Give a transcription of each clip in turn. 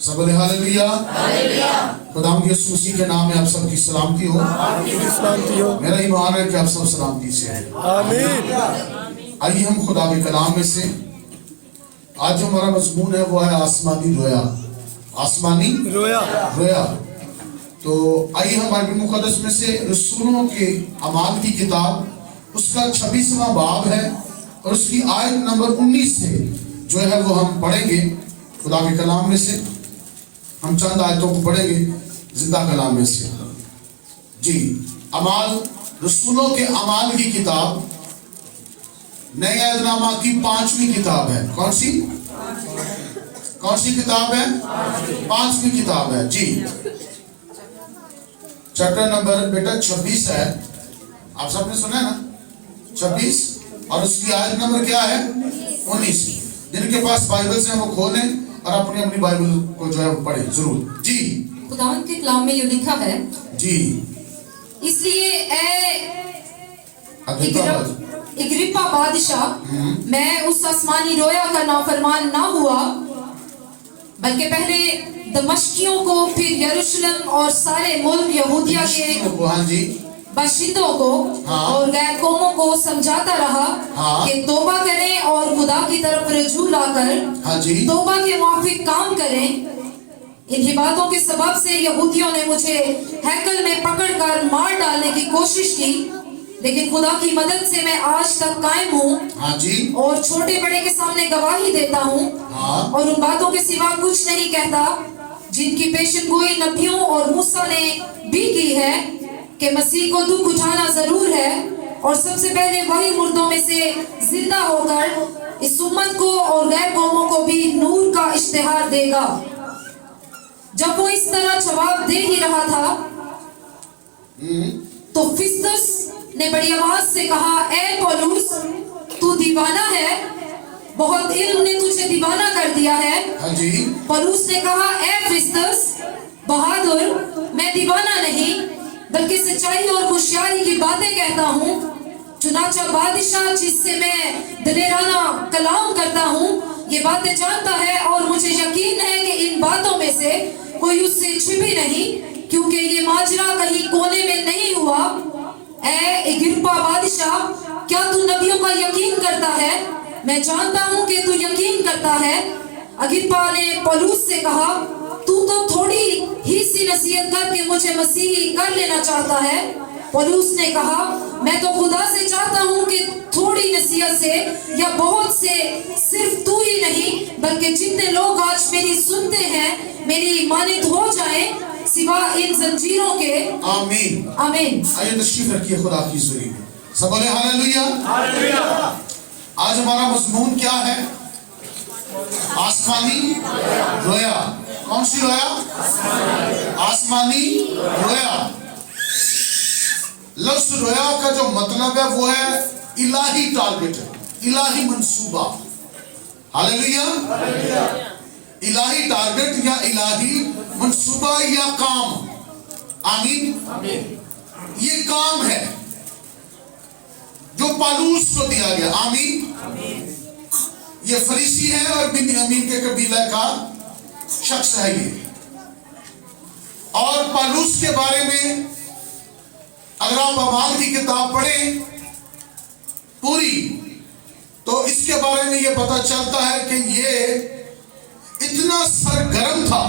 सब बोले हालेलुया। खुदावंद यीशु मसीह के नाम में आप सबकी सलामती हो। मेरा ईमान है कि आप सब सलामती से हैं। आमीन। आइए हम खुदा के कलाम में से आज जो हमारा मजमून है वो है आसमानी रोया। आसमानी रोया। तो आइए हम बाइबल मुकद्दस में से रसूलों के अमाल की किताब उसका 26वां बाब है और उसकी आयत नंबर 19 से जो है वो हम पढ़ेंगे। खुदा के कलाम में से हम चंद आयतों को पढ़ेंगे जिंदा कलाम में से। जी, अमाल, रसूलों के अमाल की किताब नए अहदनामा की 5वीं किताब है। कौन सी किताब है? 5वीं किताब है। जी, चैप्टर नंबर बेटा 26 है। आप सबने सुना है ना? 26 और उसकी आयत नंबर क्या है? 19। जिनके पास बाइबल से वो खोलें और अपनी अपनी बाइबल को जो है वो पढ़े जरूर। जी, खुदावंद के कलाम में ये लिखा है। जी, इसलिए अग्रिप्पा बादशाह, मैं उस आसमानी रोया का नाफरमान ना हुआ, बल्कि पहले दमिश्कियों को, फिर यरूशलेम और सारे मुल्क यहूदिया के बाशिंदों को और गैर कौमों को समझाता रहा कि तौबा करें और खुदा की तरफ रजू लाकर तौबा के मुआफिक काम करें। इन्हीं बातों के सबब से यहूदियों ने मुझे हैकल में पकड़कर मार डालने की कोशिश की, लेकिन खुदा की मदद से मैं आज तक कायम हूँ और छोटे बड़े के सामने गवाही देता हूँ और उन बातों के सिवा कुछ नहीं कहता जिनकी पेशनगोई नबियों और मूसा ने भी की है कि मसीह को दुख उठाना जरूर है और सबसे पहले वही मुर्दों में से जिंदा होकर इस उम्मत को और गैर कौमों को भी नूर का इश्तिहार देगा। जब वो इस तरह जवाब दे ही रहा था तो फिस्तुस ने बड़ी आवाज से कहा, ए पौलुस, तू दीवाना है, बहुत इल्म ने तुझे दीवाना कर दिया है। पौलुस ने कहा, ए फिस्तुस बहादुर, मैं दीवाना नहीं बल्कि सच्चाई और होशियारी की बातें कहता हूँ। चुनाचा बादशाह जिससे मैं दलेराना कलाम करता हूँ ये बातें जानता है और मुझे यकीन है कि इन बातों में से कोई उससे छिपी नहीं, क्योंकि ये माजरा कहीं कोने में नहीं हुआ। ए अग्रिप्पा बादशाह, क्या तू नबियों का यकीन करता है? मैं जानता हूँ कि तू यकीन करता है। अग्रिप्पा ने पौलुस से कहा, तू तो थोड़ी ही सी नसीहत करके मुझे मसीही कर लेना चाहता है। पौलुस ने कहा, मैं तो खुदा से चाहता हूँ कि थोड़ी नसीहत से या बहुत से सिर्फ तू ही नहीं बल्कि जितने लोग आज मेरी सुनते हैं मेरी मानित हो जाएं, सिवा इन जंजीरों के। आमीन। आमीन। आइए तशरीफ रखिए खुदा की हुजूरी में। सब बोले हालेलुया। आज हमारा मजमून क्या है? आसमानी रोया। कौन सी रोया? आसमानी रोया। लफ्ज रोया का जो मतलब है वो है इलाही टारगेट, इलाही मंसूबा। हालेलुया। इलाही टारगेट या इलाही मंसूबा या काम। आमीन। ये काम है जो पौलुस को दिया गया। आमीन। ये फरीसी है और बिन्यामीन के कबीला का शख्स है ये। और पौलुस के बारे में अगर आप अमाल की किताब पढ़ें पूरी तो इसके बारे में ये पता चलता है कि ये इतना सरगर्म था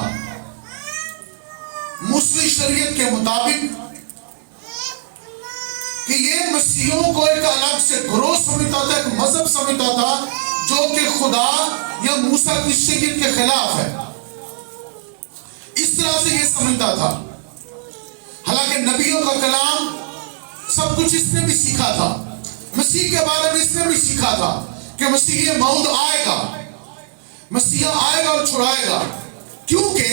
मुस्लिम शरीयत के मुताबिक कि ये मसीहों को एक अलग से ग्रोह समझता था, एक मजहब समझता था जो कि खुदा या मूसा की शरीयत के खिलाफ है। इस तरह से ये समझता था। हालांकि नबियों का कलाम सब कुछ इसने भी सीखा था। मसीह के बारे में इसने भी सीखा था कि मसीह मौद आएगा, मसीहा आएगा और छुड़ाएगा। क्योंकि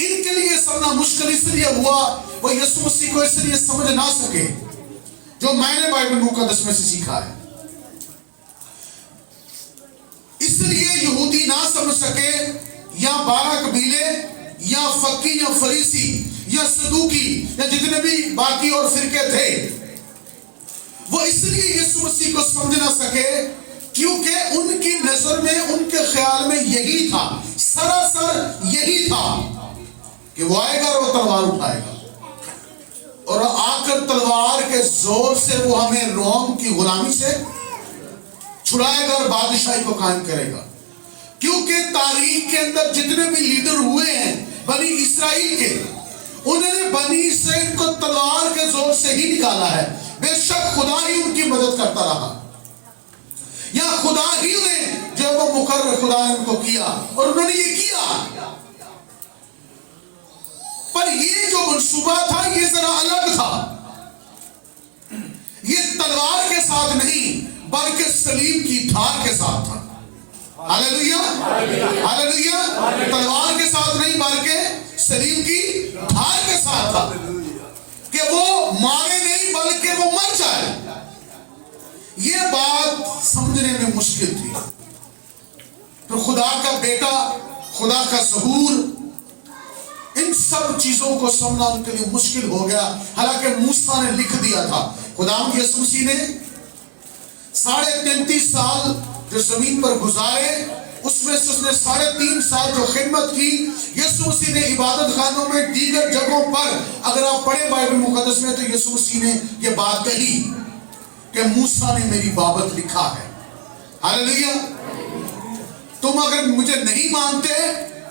इनके लिए समझना मुश्किल इसलिए हुआ, वो यीशु मसीह को इसलिए समझ ना सके जो मैंने बाइबल मुकद्दस में से सीखा है। इसलिए यहूदी ना समझ सके या 12 कबीले या फकी या फरीसी या सदूकी या जितने भी बाकी और फिरके थे वो इसलिए यीशु मसीह को समझ ना सके क्योंकि उनकी नजर में, उनके ख्याल में यही था, सरासर यही था कि वो आएगा और वो तलवार उठाएगा और आकर तलवार के जोर से वो हमें रोम की गुलामी से छुड़ाएगा और बादशाही को कायम करेगा। क्योंकि तारीख के अंदर जितने भी लीडर हुए हैं बनी इस्राएल के, उन्होंने बनी इस्राएल को तलवार के जोर से ही निकाला है। बेशक खुदा ही उनकी मदद करता रहा, या खुदा ही ने जो वो मुकर्रर खुदा ने उनको किया और उन्होंने ये किया। पर ये जो मंसूबा था ये जरा अलग था। ये तलवार के साथ नहीं बल्कि सलीब की धार के साथ था। Hallelujah, hallelujah. तलवार के साथ नहीं बल्कि सलीब की धार के साथ था कि वो मारे नहीं बल्कि वो मर जाए। ये बात समझने में मुश्किल थी। तो खुदा का बेटा, खुदा का ज़हूर, इन सब चीजों को समझना उनके लिए मुश्किल हो गया। हालांकि मूसा ने लिख दिया था। खुदावंद यीशु मसीह ने 33.5 साल जो जमीन पर गुजारे, उसमें से उसने 3.5 साल जो खिदमत की। यीशु मसीह ने इबादत खानों में, दीगर जगहों पर, अगर आप पढ़े बाइबल मुकद्दस में, तो यीशु मसीह ने यह बात कही कि मूसा ने मेरी बाबत लिखा है। हालेलुया। तुम अगर मुझे नहीं मानते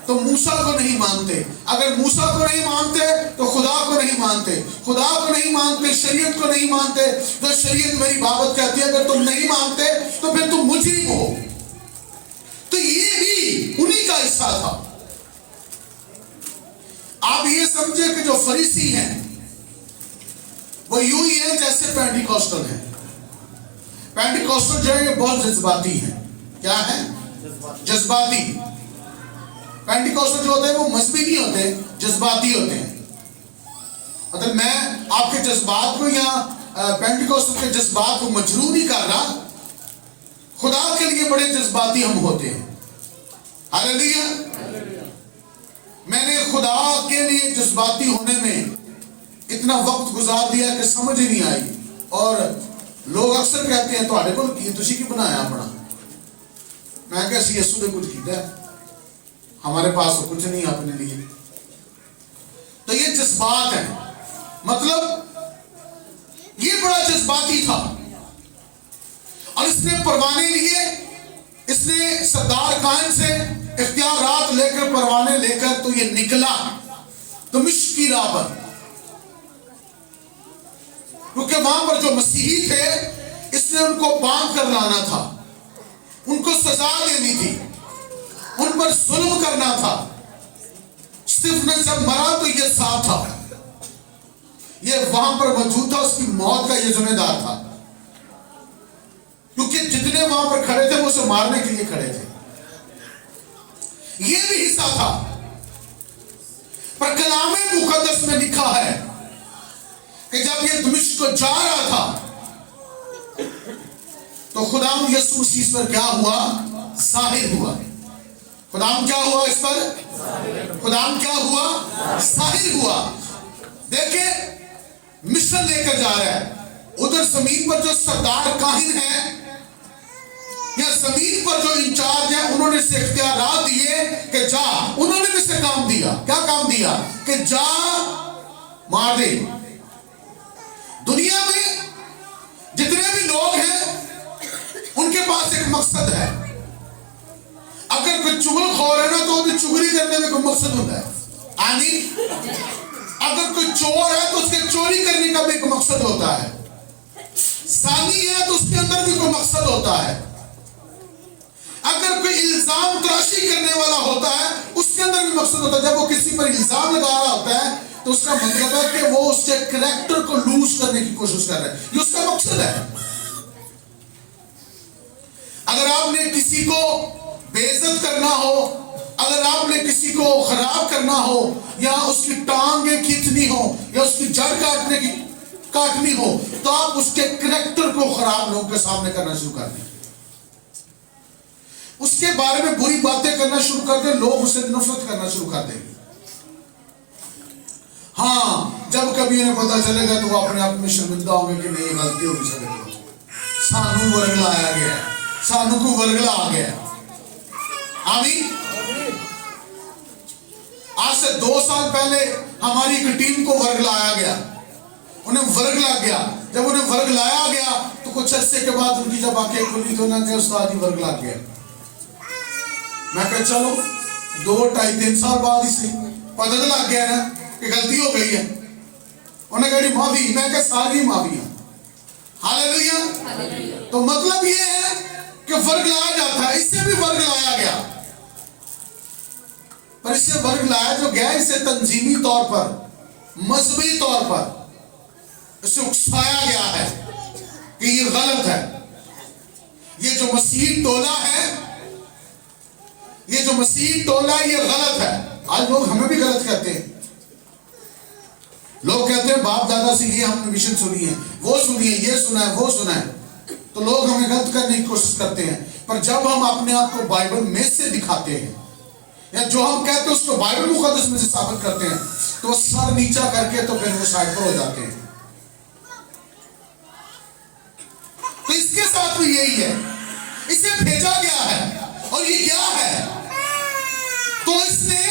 तो मूसा को नहीं मानते, अगर मूसा को नहीं मानते तो खुदा को नहीं मानते, खुदा को नहीं मानते शरीयत को नहीं मानते, तो शरीयत मेरी बाबत कहती है अगर तुम नहीं मानते तो फिर तुम मुजरिम हो। तो ये भी उन्हीं का हिस्सा था। आप ये समझे कि जो फरीसी हैं वो यूं ही है जैसे पेंटिकॉस्टल है। पेंटिकॉस्टल जो है ये बहुत जज्बाती है। क्या है? जज्बाती। पेंटिकॉस्टल जो होते हैं वो मजहबी नहीं होते, जज्बाती होते हैं। मतलब मैं आपके जज्बात को या पेंटिकॉस्टल के जज्बात को मजरूह नहीं कर रहा, खुदा के लिए बड़े जज्बाती हम होते हैं। हालेलुया। मैंने खुदा के लिए जज्बाती होने में इतना वक्त गुजार दिया कि समझ ही नहीं आई। और लोग अक्सर कहते हैं ਤੁਹਾਡੇ ਕੋਲ ਕੀ ਤੁਸੀਂ ਕੀ बनाया अपना। मैं क्या यीशु ने कुछ किया, हमारे पास तो कुछ नहीं अपने लिए। तो ये जज्बात है, मतलब ये बड़ा जज्बाती था और इसने परवाने लिए, इसने सरदार कायम से इख्तियारात लेकर, परवाने लेकर तो ये निकला दमिश्क की राह पर। क्योंकि वहां पर जो मसीही थे इसने उनको बांध कर लाना था, उनको सजा देनी थी, उन पर जुल्म करना था। सिर्फ ने जब मरा तो ये साफ था, ये वहां पर मौजूद था, उसकी मौत का ये जिम्मेदार था। क्योंकि जितने वहां पर खड़े थे वो उसे मारने के लिए खड़े थे। ये भी हिस्सा था। पर कलामे मुकद्दस में लिखा है कि जब ये दमिश्क को जा रहा था तो खुदाम यीशु मसीह पर क्या हुआ? जाहिर हुआ। खुदाम क्या हुआ इस पर? खुदाम क्या हुआ? जाहिर हुआ। देखे मिशन लेकर जा रहा है, उधर जमीन पर जो सरदार काहिन है या जमीन पर जो इंचार्ज है, उन्होंने से इख्तियारात दिए कि जा, उन्होंने भी से काम दिया। क्या काम दिया? कि जा मार दे। दुनिया में जितने भी लोग हैं उनके पास एक मकसद है। अगर कोई चुगलखोर है ना तो उसकी चुगली करने में कोई मकसद होता है। आमीन। अगर कोई चोर है तो उसके चोरी करने का भी एक मकसद होता है। सानी है तो उसके अंदर भी कोई मकसद होता है। अगर कोई इल्जाम तराशी करने वाला होता है उसके अंदर भी मकसद होता है। जब वो किसी पर इल्जाम लगा रहा होता है तो उसका मतलब है कि वो उसके कैरेक्टर को लूज करने की कोशिश कर रहा है, ये उसका मकसद है। अगर आपने किसी को बेइज्जत करना हो, अगर आपने किसी को खराब करना हो, या उसकी टांगें खींचनी हो, या उसकी जड़ काटनी हो, तो आप उसके कैरेक्टर को खराब लोगों के सामने करना शुरू कर दें, उसके बारे में बुरी बातें करना शुरू कर दें, लोग उससे नफरत करना शुरू कर देंगे। हाँ, जब कभी उन्हें पता चलेगा तो वो अपने आप में शर्मिंदा होंगे कि नहीं, गलती होगी। सानू वरगलाया गया, सानू को वरगला आ गया। आमीन। आज से 2 साल पहले हमारी एक टीम को वर्ग लाया गया, उन्हें वर्ग ला गया। जब उन्हें वर्ग लाया गया तो कुछ अर्से के बाद उनकी जब आंखें खुली तो उन्हें उस्ताद ही वर्ग ला गया। मैं कहा चलो 2, 2.5, 3 साल बाद इसे पता तो लग गया ना कि गलती हो गई है। उन्हें कहा माफी, मैं कहा सारी माफियां। हालेलुया। तो मतलब ये है कि वर्ग लाया जाता है, इससे भी वर्ग लाया गया, पर इससे वर्ग लाया जो गया इसे तंजीमी तौर पर, मजहबी तौर पर इसे उकसाया गया है कि ये गलत है। ये जो मसीह टोला है, ये जो मसीह टोला है, ये गलत है। आज लोग हमें भी गलत कहते हैं। लोग कहते हैं बाप दादा से ये हमने मिशन सुनी है, वो सुनी है, ये सुना है, वो सुना है, तो लोग हमें गलत करने की कोशिश करते हैं। पर जब हम अपने आप को बाइबल में से दिखाते हैं या जो हम कहते हैं उसको बाइबल मुकद्दस में से साबित करते हैं, तो सर नीचा करके तो फिर वो साइड पर हो जाते हैं। तो इसके साथ भी यही है, इसे भेजा गया है और ये क्या है, तो इसने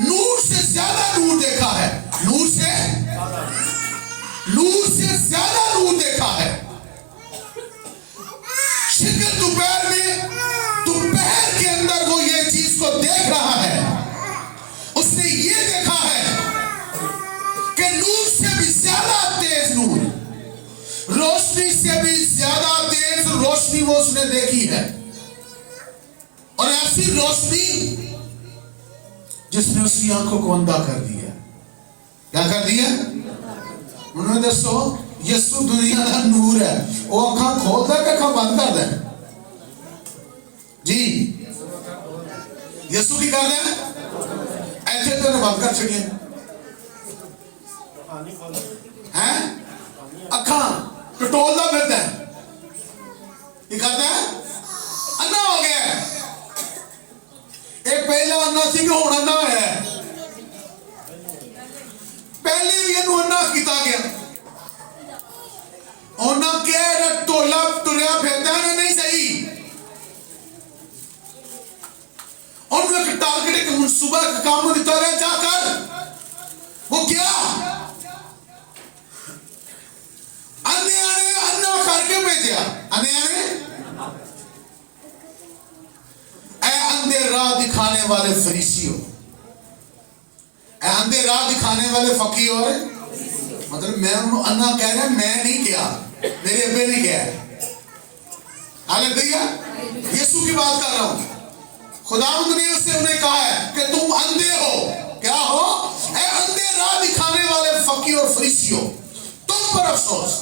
नूर से ज्यादा नूर देखा है, नूर से ज्यादा नूर देखा है। शिकर दोपहर में, दोपहर के अंदर वो ये चीज को देख रहा है, उसने ये देखा है कि नूर से भी ज्यादा तेज नूर, रोशनी से भी ज्यादा तेज रोशनी वो उसने देखी है। और ऐसी रोशनी जिसने उसकी आंखों को अंधा कर दिया। क्या कर दिया? उन्होंने दसो यीशु दुनिया का नूर है, वो अखा खोलता है कि अखा बंद कर दे जी? यीशु की कर दे ऐसे तो बंद कर छड़िए हैं, अखा टटोलता फिरता है, ये करता है, अन्ना हो गया। एक पहला अन्ना सी भी होना ना है, पहले भी इन्हों अन्ना किया गया, उन्हें क्या टोला तुरया फिरता है नहीं सही, उन्हें एक टारगेट एक मनसूबा का काम दिता गया, जाकर वो क्या अन्य ने अन्ना करके भेजा, अन्य ने अंधे राह दिखाने वाले फरीसियों, अंधे राह दिखाने वाले फकीर, और मतलब मैं उन्होंने अन्ना कह रहा, मैं नहीं किया, मेरे अब्बे ने किया है। हालेलुया। यीशु की बात कर रहा हूं। खुदावंद ने उससे उन्हें कहा है कि तुम अंधे हो, क्या हो? अंधे राह दिखाने वाले फकीर और फरीसियों, तुम पर अफसोस।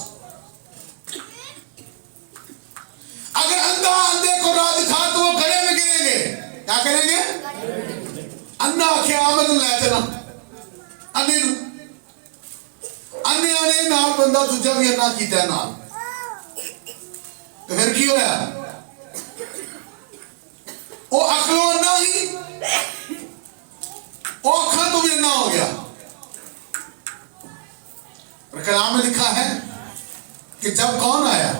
अगर अंधा अंधे को राह दिखा तो वो गड्ढे में गिरेंगे, क्या करेंगे? अन्ना क्या आमद ले चला अन्ने अन्ने आने नाल बंदा दूजा भी अन्ना कीता नाल, तो फिर की होया? वो अकलों अन्ना ही, वो अखा तो भी अन्ना हो गया। पर कलाम में लिखा है कि जब कौन आया?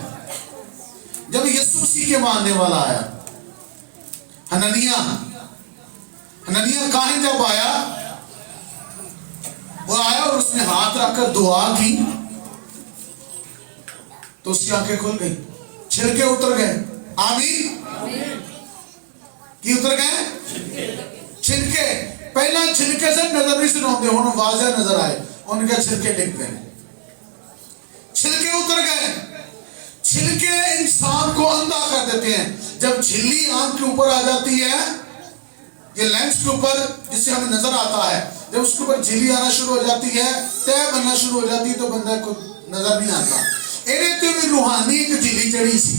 जब यीशु मसीह के मानने वाला आया, हननिया, हननिया कहां जब आया, वो आया और उसने हाथ रखकर दुआ की तो उसकी आंखें खुल गई, छिलके उतर गए। आमीन। की उतर गए? छिलके। पहला छिलके से नजर नहीं सुनाते, हुण वाज़ह नजर आए, उनके छिलके डिग गए, छिलके उतर गए। छिलके इंसान को अंधा कर देते हैं। जब झिल्ली आंख के ऊपर आ जाती है, ये लेंस के ऊपर जिससे हमें नजर आता है, जब उसके ऊपर झिल्ली आना शुरू हो जाती है, तय बनना शुरू हो जाती है, तो बंदा को नजर नहीं आता। ਇਹਦੇ ਤੇ ਵੀ रूहानी एक झिल्ली चढ़ी सी,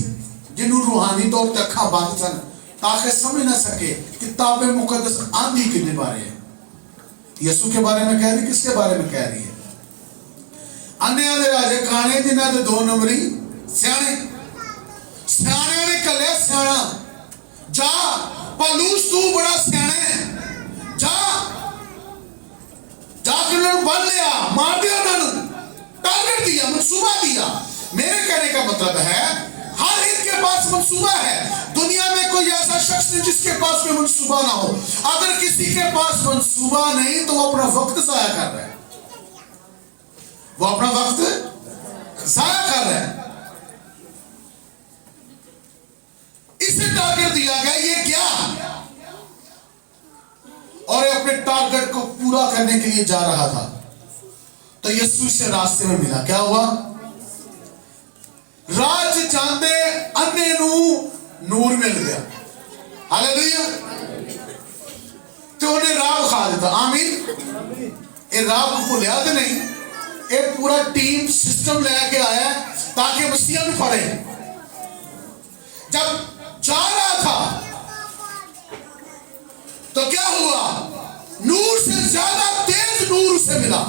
जिन्हों रूहानी तौर पर अखा बंद सन ताकि समझ ना सके किताब मुकद्दस आंधी किसके बारे है, यीशु के बारे में कह रही, किसके बारे में कह रही है? अन्य दे राजे काने जिन्हां दे 2 नंबरी सियाने, सियाने ने कले सियाना जा, पलूस तू बड़ा सियाना है, जा जाकर उन्होंने बन लिया, मार दिया, उन्होंने टारगेट दिया, मनसूबा दिया, मेरे कहने का मतलब है हर एक के पास मंसूबा है। दुनिया में कोई ऐसा शख्स नहीं जिसके पास कोई मंसूबा ना हो। अगर किसी के पास मंसूबा नहीं तो वो अपना वक्त जाया कर रहा है, वो अपना वक्त जाया कर रहा है। इसे टारगेट दिया गया, ये क्या, और ये अपने टारगेट को पूरा करने के लिए जा रहा था। तो यीशु से रास्ते में मिला, क्या हुआ, राज जांदे अन्ने नू नूर मिल गया। हालेलुया। तो उन्हें राव खा देता। आमीन। ये राव को भूलिया तो नहीं, ये पूरा टीम सिस्टम लेके आया ताकि मसीहा को फड़े। जब जा रहा था तो क्या हुआ, नूर से ज्यादा तेज नूर उसे मिला।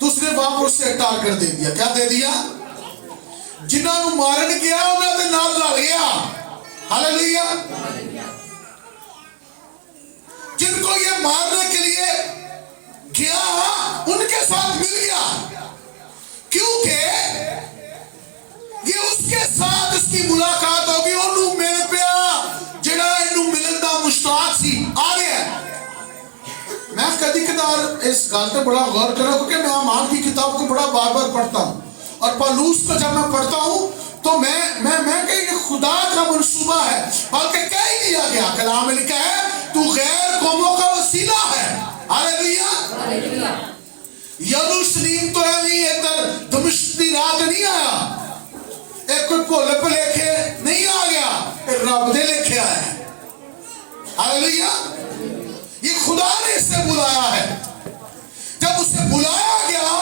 तो उसने वहां पर उससे टारगेट दे दिया। क्या दे दिया, जिन्होंने मारन गया उन्होंने नाल लड़ गया। हालेलुया। जिनको ये मारने के लिए गया उनके साथ मिल गया, क्योंकि ये उसके साथ उसकी मुलाकात होगी। ओनू मिल पिया जिहड़ा इनू मिलन दा मुश्ताक सी, आ गया। मैं कभी कदार इस गल पे बड़ा गौर करा, क्योंकि मैं अमाल की किताब को बड़ा बार बार पढ़ता हूँ, और पौलुस को जब मैं पढ़ता हूँ तो मैं कहीं खुदा का मंसूबा है, बल्कि कह ही दिया गया, कलाम में लिखा है तू गैर कौमों का वसीला है। हालेलुया। यरूशलेम तो है नहीं, इधर दमिश्क की रात नहीं आया, एक कोई भोले भुलेखे नहीं आ गया, रब दे लेके आया है। हालेलुया। ये खुदा ने इसे बुलाया है। जब उसे बुलाया गया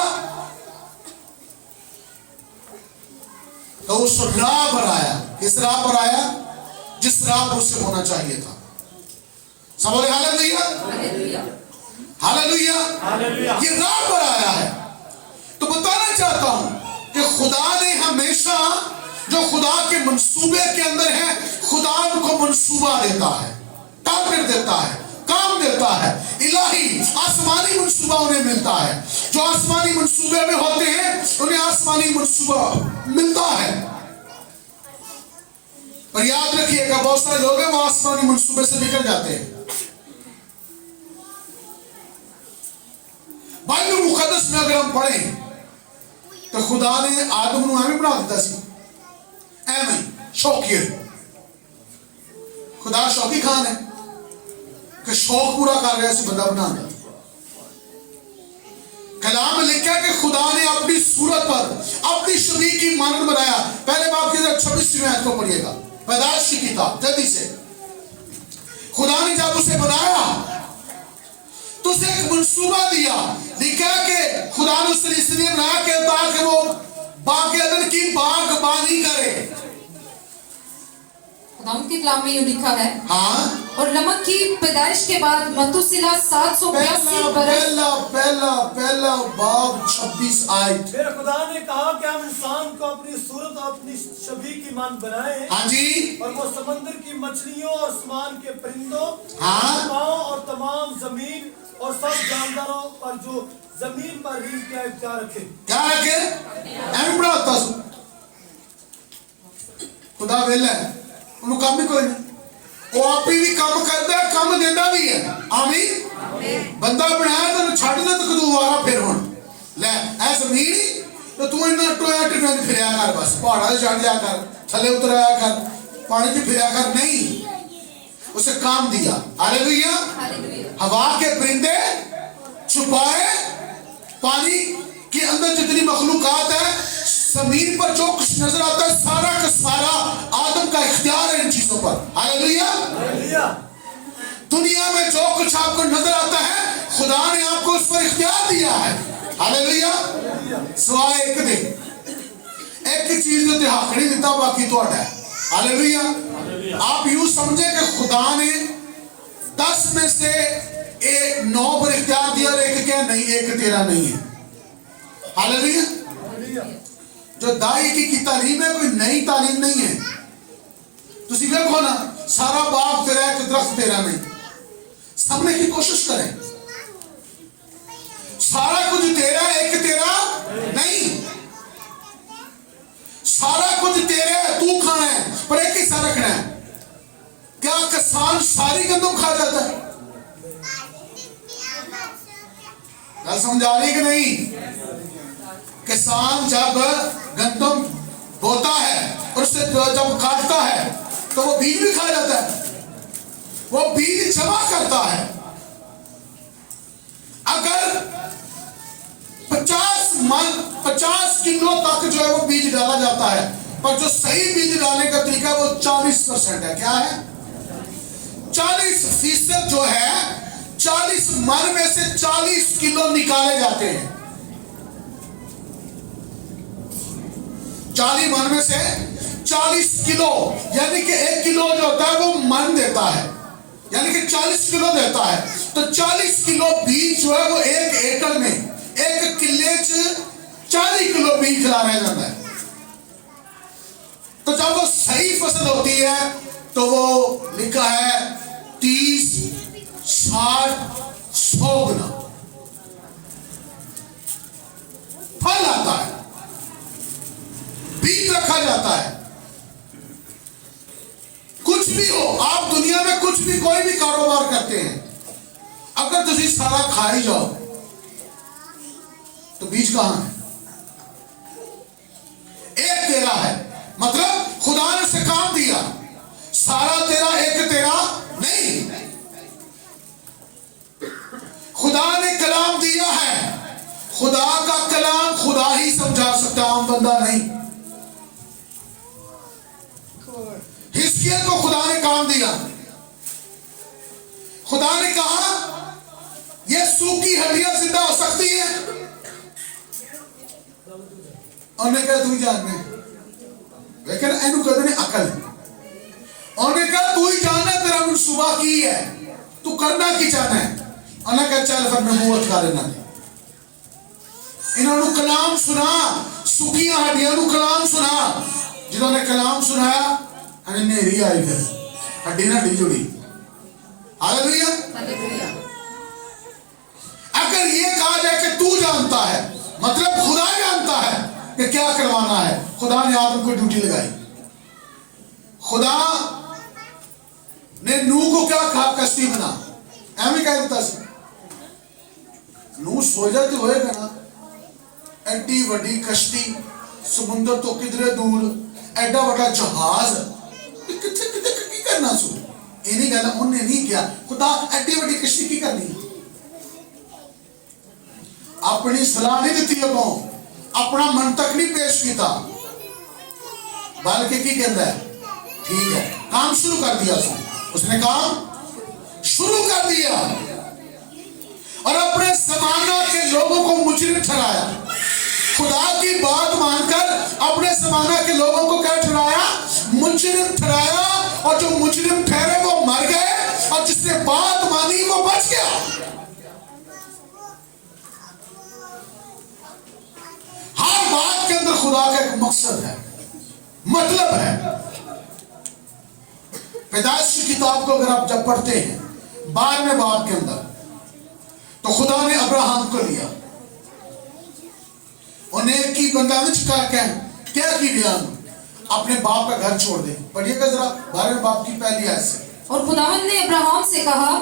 तो उस राह पर आया। किस राह पर आया, जिस राह पर उसे होना चाहिए था। सब बोले हालेलुया। हालेलुया। ये राह पर आया है। तो बताना चाहता हूं कि खुदा ने हमेशा जो खुदा के मंसूबे के अंदर है, खुदा उनको मंसूबा देता है, टारगेट देता है, काम देता है। इलाही आसमानी मंसूबा उन्हें मिलता है। जो आसमानी मंसूबे में होते हैं उन्हें आसमानी मंसूबा मिलता है। और याद रखिएगा, बहुत सारे लोग हैं वो आसमानी मंसूबे से निकल जाते हैं। बाइबल मुकद्दस में अगर हम पढ़ें तो खुदा ने आदम को एवं बना दिता सी, एवं शौकीर। खुदा शौकी खान है कि शौक पूरा कर रहा है बंदा बनाना। कलाम में लिखा कि खुदा ने अपनी सूरत पर अपनी शबीह की मानद बनाया। पहले बाप की 26वीं आयत को पढ़िएगा, पैदाइश की किताब, जल्दी से। खुदा ने जब उसे बनाया तो उसे एक मंसूबा दिया। लिखा कि खुदा ने उसे इसलिए बनाया कि ताकि वो बाग अदन की बागबानी करे। खुदावंद के कलाम में यूं लिखा है, हाँ, और नमक की पैदाइश के बाद मतुसिला 782 बरस। पहला बाब 26 आयत। फिर खुदा ने कहा कि हम इंसान को अपनी सूरत और अपनी शबीह की मान बनाए। हाँ जी। और वो समंदर की मछलियों और आसमान के परिंदों, हाँ, और तमाम जमीन और सब जानवरों पर जो जमीन पर रील का इख्तियार रखे। क्या रखे, एवं बनाता सु खुदा वेला है, उन्होंने काम भी कोई नहीं, वो आप भी काम करता है, काम देता भी है। आमीन। बंदा बनाया तो छड़ दे तो दोबारा फिर हुन ले ऐ जमीन तो तू इन्ना टोया टिकन फिरया कर, बस पहाड़ा से चढ़ जा कर, थले उतराया कर, पानी में फिरया कर, नहीं, उसे काम दिया। हालेलुया। हवा के परिंदे छुपाए, पानी के अंदर जितनी मखलूकात है, जमीन पर जो कुछ नजर आता है, सारा का सारा आदम का इख्तियार है इन चीजों पर। हालेलुया। दुनिया में जो कुछ आपको नजर आता है, खुदा ने आपको उस पर इख्तियार दिया है। हालेलुया। सिवाय एक दे, एक चीज जो ध्यान नहीं देता, बाकी तो है। हालेलुया। आप यूं समझे कि खुदा ने 10 में से 9 पर इख्तियार दिया, एक क्या नहीं, एक तेरा नहीं है। हालेलुया। जो दाई की तालीम है कोई नई तालीम नहीं है। तुसी देखो ना, सारा बाग तेरा है, दरख्त तेरा नहीं। समझने की कोशिश करें, सारा कुछ तेरा, एक तेरा नहीं। सारा कुछ तेरा है, तू खाना है, पर एक हिस्सा रखना है। क्या किसान सारी गंदम खा जाता है? गल समझ आ रही कि नहीं? किसान जब गंदम बोता है और उसे जब काटता है तो वो बीज भी खा जाता है, वो बीज जमा करता है। अगर 50 किलो तक जो है वो बीज डाला जाता है, पर जो सही बीज डालने का तरीका वो 40% है। क्या है? 40% जो है, 40 मन में से 40 किलो निकाले जाते हैं। 40 मन में से 40 किलो, यानी कि 1 किलो जो होता है वो मन देता है, यानी कि 40 किलो देता है। तो 40 किलो बीज जो है वो 1 एकड़ में, 1 किले 40 किलो बीज खिलाया जाता है। तो जब वो सही फसल होती है तो वो लिखा है 30, 60, 100 गुना फल आता है, बीज रखा जाता है। कुछ भी हो, आप दुनिया में कुछ भी, कोई भी कारोबार करते हैं, अगर तुझे सारा खा ही जाओ तो बीज कहां है? एक तेरा है, मतलब खुदा ने उसे काम दिया, सारा तेरा, एक तेरा नहीं। खुदा ने कलाम दिया है, खुदा का कलाम खुदा ही समझा सकता, आम बंदा नहीं। हिजकिय्याह को खुदा ने काम दिया, खुदा ने कहा ये सूखी हड्डियां जिंदा हो सकती है, उन्हें कहा तू ही जानना, लेकिन एनू कहते ने अकल, उन्हें कहा तू ही जानना, तेरा मनसूबा की है, तू करना की चाहना है। उन्हें कहा चल फिर नबूवत कर लेना। इन्होंने कलाम सुना, सूखी हड्डियां नु कलाम सुना, जिन्होंने कलाम सुनाया नेरी आई, फिर हड्डी ना हड्डी जुड़ी। हालेलुया। अगर ये कहा जाए कि तू जानता है, मतलब खुदा जानता है कि क्या करवाना है। खुदा ने आदम को ड्यूटी लगाई, खुदा ने नूह को क्या कहा? कश्ती बना, एवं कह देता सी। नूह सोचा तो होएगा ना, एडी वड्डी कश्ती, समुद्र तो किधरे दूर, एडा वड्डा जहाज, किथे किथे की करना सो। इन्हीं गल उन्हें नहीं किया, खुदा एडी वड्डी कश्ती की करनी, अपनी सलाह नहीं दी, अगों अपना मन तक नहीं पेश किया, बल्कि की कहता है ठीक है, काम शुरू कर दिया। उसने काम शुरू कर दिया और अपने जमाना के लोगों को मुजरिम ठहराया। खुदा की बात मानकर अपने जमाना के लोगों को क्या ठहराया? मुजरिम ठहराया। और जो मुजरिम ठहरे वो मर गए, और जिसने बात मानी वो बच गया। हर बात के अंदर खुदा का एक मकसद है, मतलब है। पैदाइश की किताब को अगर आप जब पढ़ते हैं 12वें बाब के अंदर, तो खुदा ने अब्राहम को लिया, उन्हें की बंदाविच का क्या की गया? अपने बाप का घर छोड़ दे। पढ़िएगा जरा 12वें बाब की पहली आयत से। और खुदावंद ने अब्राहम से कहा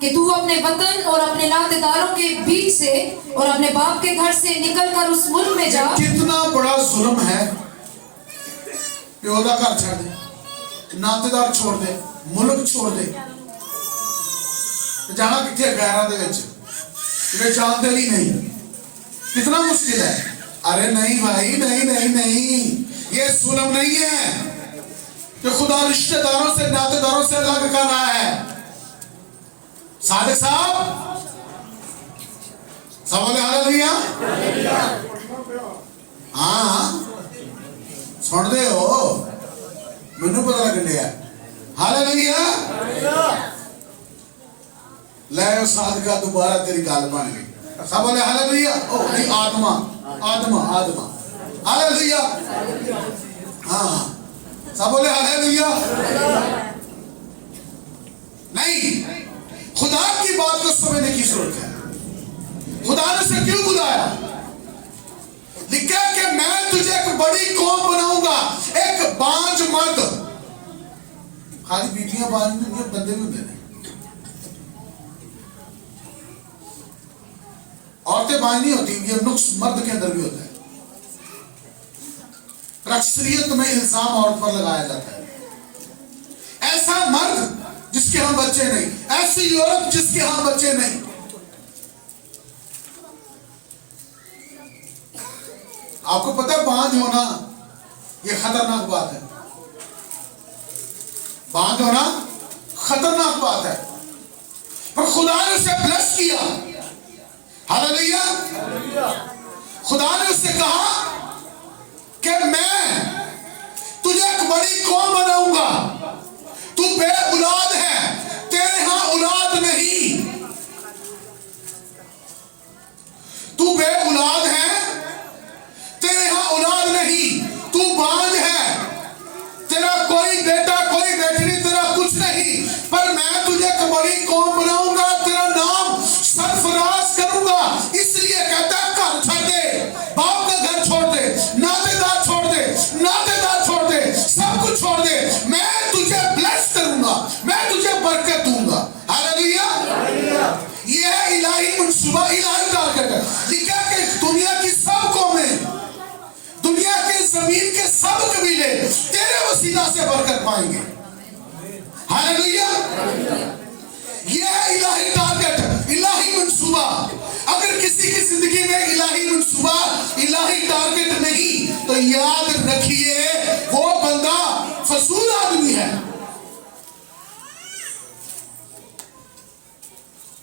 कि तू अपने वतन और अपने नातेदारों के बीच से और अपने बाप के घर से निकलकर उस मुल्क में जा। कितना बड़ा जुल्म है, प्यो दा घर छोड़ दे, नातेदार छोड़ दे, मुल्क छोड़ दे, जाना किथे? गैरां दे विच, वे जानते भी नहीं। कितना मुश्किल है। अरे नहीं भाई, नहीं नहीं नहीं, ये जुल्म नहीं है कि खुदा रिश्तेदारों से, नातेदारों से अलग कर रहा है। सादिक साहब सब बोले हालेलुया। हाँ सुन दे हो, मैनू पता लग गया। हालेलुया। ले सादिका दोबारा तेरी गाल बन गई। सब बोले हालेलुया। ओ नहीं, आत्मा आत्मा आत्मा। हालेलुया। हाँ सब बोले हालेलुया। नहीं, खुदा की बात को समझने की जरूरत है। खुदा ने उसे क्यों बुलाया? लिखा कि मैं तुझे एक बड़ी कौम बनाऊंगा, एक बांझ मर्द। खाली बीटियां बांझ नहीं, बंदे भी होते हैं, औरतें बांझ नहीं होती, ये नुक्स मर्द के अंदर भी होता है। पर अक्सरियत में इल्जाम औरत पर लगाया जाता है। ऐसा मर्द जिसके यहाँ बच्चे नहीं, ऐसी औरत जिसके यहाँ बच्चे नहीं। आपको पता है बांझ होना ये खतरनाक बात है। बांझ होना खतरनाक बात है, पर खुदा ने उसे ब्लेस किया। हालेलुया। खुदा ने उससे कहा कि मैं तुझे एक बड़ी कौम बनाऊंगा, तू बे औलाद है, तेरे यहां औलाद नहीं। तू बे औलाद है, तेरे यहां औलाद नहीं, तू बांझ है, तेरा कोई बेटा कोई बेटी नहीं, तेरा कुछ नहीं, पर मैं तुझे एक बड़ी कौम बनाऊंगा, तेरा नाम सरफराज करूंगा। इसलिए कहता है घर छोड़ दे, बाप का घर छोड़ दे, नातेदार छोड़ दे, नातेदार छोड़ दे, सब कुछ छोड़ दे, मैं तुझे ब्लेस करूंगा, मैं तुझे बरकत दूंगा। हालेलुया। ये है इलाही मंसूबा, इलाही टारगेट। लिखा कि दुनिया की सब कौमें, दुनिया के जमीन के सब कबीले तेरे वसीला से बरकत पाएंगे। हालेलुया। ये है इलाही टारगेट, इलाही मंसूबा। अगर किसी की जिंदगी में इलाही मंसूबा, इलाही टारगेट नहीं, तो याद रखिए वो बंदा फसूल आदमी है।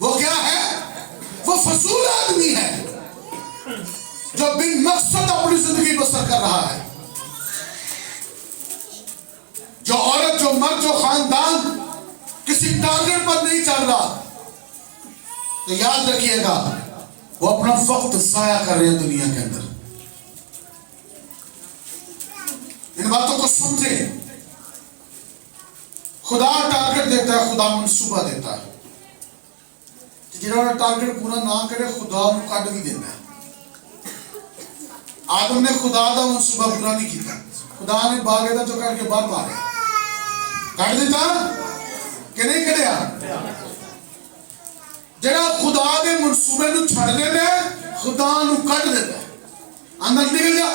वो क्या है? वो फसूल आदमी है जो बिन मकसद अपनी जिंदगी बसर कर रहा है। जो औरत, जो मर्द, जो खानदान किसी टारगेट पर नहीं चल रहा, तो याद रखिएगा वो अपना वक्त जाया कर रहे हैं दुनिया के अंदर। इन बातों को समझे। खुदा टारगेट देता है, खुदा मंसूबा देता है। जिन्होंने टारगेट पूरा ना करे खुदा कट भी देता है। आदम ने खुदा का मंसूबा पूरा नहीं किया, खुदा ने बागे का चुका के बाहर मारे, कट दिता कि नहीं कटिया। जरा खुदा के मंसूबे नूं छड़ देता है, खुदा नूं कट देता है, अंदर निकल जा।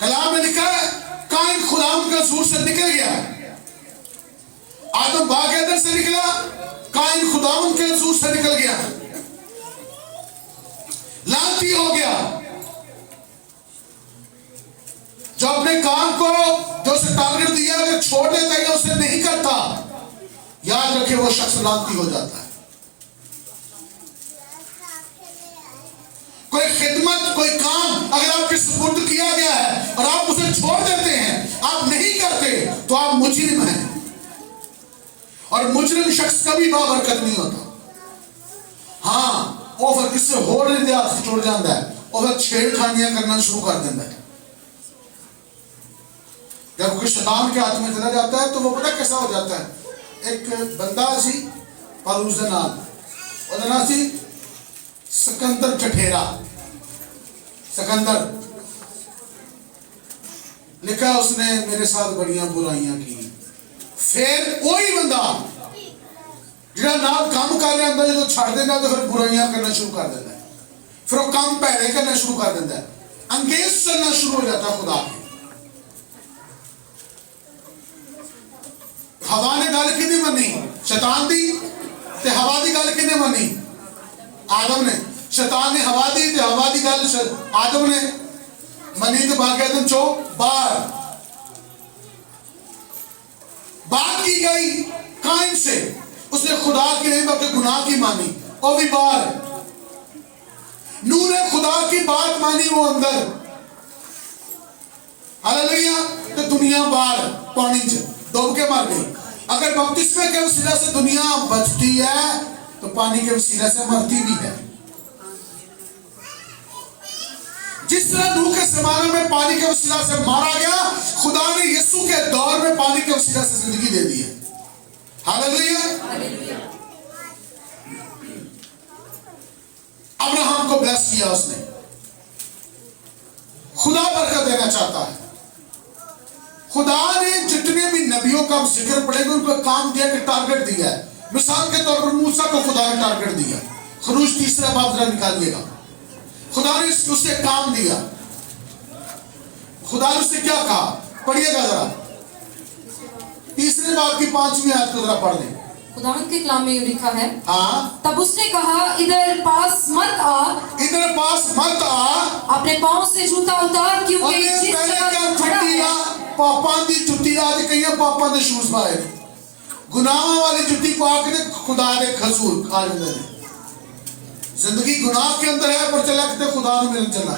कलाम में लिखा है काइन खुदा के सूर से निकल गया, आदम बाग अंदर से निकला, काइन खुदावन के सूर से निकल गया, लानती हो गया। जो अपने काम को, जो उसे टारगेट दिया अगर छोड़ देता है, उसे नहीं करता, याद रखे वो शख्स लानती हो जाता है। कोई खिदमत, कोई काम अगर आपके सुपुर्द किया गया है और आप उसे छोड़ देते हैं, आप नहीं करते, तो आप मुजरिम हैं। और मुजरिम शख्स कभी बाबरकत नहीं होता। हाँ, वो फिर किससे होर नहीं दिया छोड़ जाता है, और फिर छेड़खानियां करना शुरू कर देता है। जब कोई शैतान के हाथ में चला जाता है तो वो पता कैसा हो जाता है। एक बंदा सी पलूस दे नाल, ओदा नाम सी सिकंदर जठेरा। सिकंदर लिखा उसने मेरे साथ बड़ियां बुराइयां की। फिर वही बंदा जिहड़ा नाल काम कर रहा होंदा, जो छड़ देना तो फिर बुराइयां करना शुरू कर देता है, फिर वो काम भैड़े करना शुरू कर देता है, अंगेज चलना शुरू हो जाता है खुदा के। हवा ने गल किने मनी? शैतान दी। ते हवा दी गल किने मनी? आदम ने। शैतान ने हवा दी ते हवा दी गल आदम ने मनी। तो भाग्य तुम चो बाहर बात की गई काइन से, उसने खुदा की नहीं बल्कि गुनाह की मानी, और भी बाहर। नूह ने खुदा की बात मानी, वो अंदर। हालेलुया। तो दुनिया बाहर पानी च डूब के मर गई। अगर बपतिस्मे के वसीला से दुनिया बचती है तो पानी के वसीला से मरती भी है। जिस तरह नूह के ज़माने में पानी के वसीला से मारा गया, खुदा ने यीशु के दौर में पानी के वसीला से जिंदगी दे दी है। हालेलुया। अब्राहम को ब्लेस किया उसने। खुदा बरकत देना चाहता है। खुदा ने जितने भी नबियों का जिक्र पड़ेगा उनको काम दिया कि टारगेट दिया है। मिसाल के तौर पर मूसा को खुदा ने टारगेट दिया, खरूज 3 बाब जरा निकालिएगा। खुदा ने उसे काम दिया। खुदा ने उससे क्या कहा, पढ़िएगा जरा 3 बाब की 5वीं आयत को जरा पढ़ लें। खुदावंद के कलाम में यूं लिखा है, हाँ, तब उसने कहा, इधर पास मत आ, इधर पास मत आ, अपने पांव से जूता उतार, क्योंकि जिस जगह तू खड़ा है, पापां दी जुत्ती ला के कईयां पापां दे शूज पाए, गुनाहां वाली जुत्ती पा के खुदा दे खजूर खा लेंदे ने। जिंदगी गुनाह के अंदर है पर चला के खुदा नूं मिलन चला।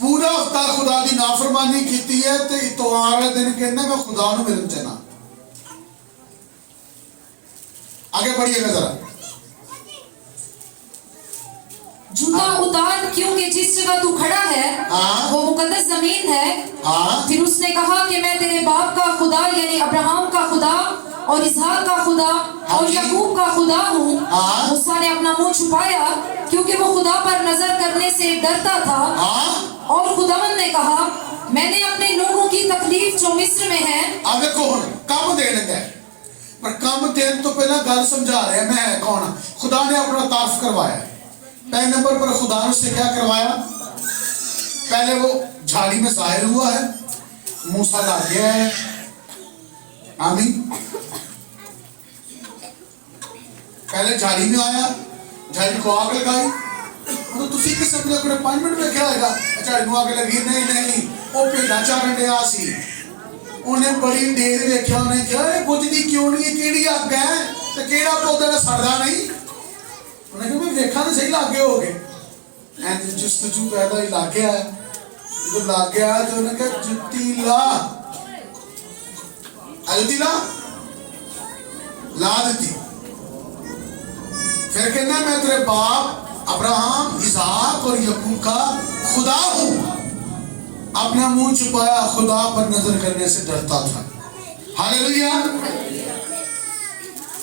पूरा हफ्ता खुदा दी नाफरमानी कीती है ते इतवार वाले दिन कहंदा मैं खुदा नूं मिलन चला। आगे बढ़िएगा जरा। जूता उतार, क्योंकि जिस जगह तू खड़ा है वो मुकद्दस जमीन है। फिर उसने कहा कि मैं तेरे बाप का खुदा यानी अब्राहम का खुदा और इसहाक का खुदा और याकूब का खुदा हूँ। मूसा ने अपना मुंह छुपाया क्योंकि वो खुदा पर नजर करने से डरता था। और खुदावंद ने कहा, मैंने अपने लोगों की तकलीफ जो मिस्र में है। अब कौन काम देने गए, पर काम देने तो पहला गल समझा रहे हैं मैं कौन। खुदा ने अपना तारीफ करवाया। पहले नंबर पर खुदा ने उससे क्या करवाया, पहले वो झाड़ी में जाहिर हुआ है, मूसा ला गया है। आमीन। पहले झाड़ी में आया, झाड़ी को आग लगाई। तो तुसी किस अपने कोई 5 मिनट में क्या आएगा, झाड़ी को आग लगी नहीं वो भेड़ा चारण दिया सी। उन्हें बड़ी देर देखा, उन्हें क्या बुझदी क्यों नहीं, केड़ी अग है ते केड़ा पौधा सड़दा नहीं। उन्हें कहा मैं देखा तो सही लागे हो गए एंड जस्तजू पैदा ही लागे आया। जो लागे आया तो उन्हें कहा जुत्ती ला, जुत्ती ला दी। फिर कहना मैं तेरे बाप अब्राहम इसहाक और याकूब का खुदा हूं। अपना मुंह छुपाया, खुदा पर नजर करने से डरता था। हालेलुया।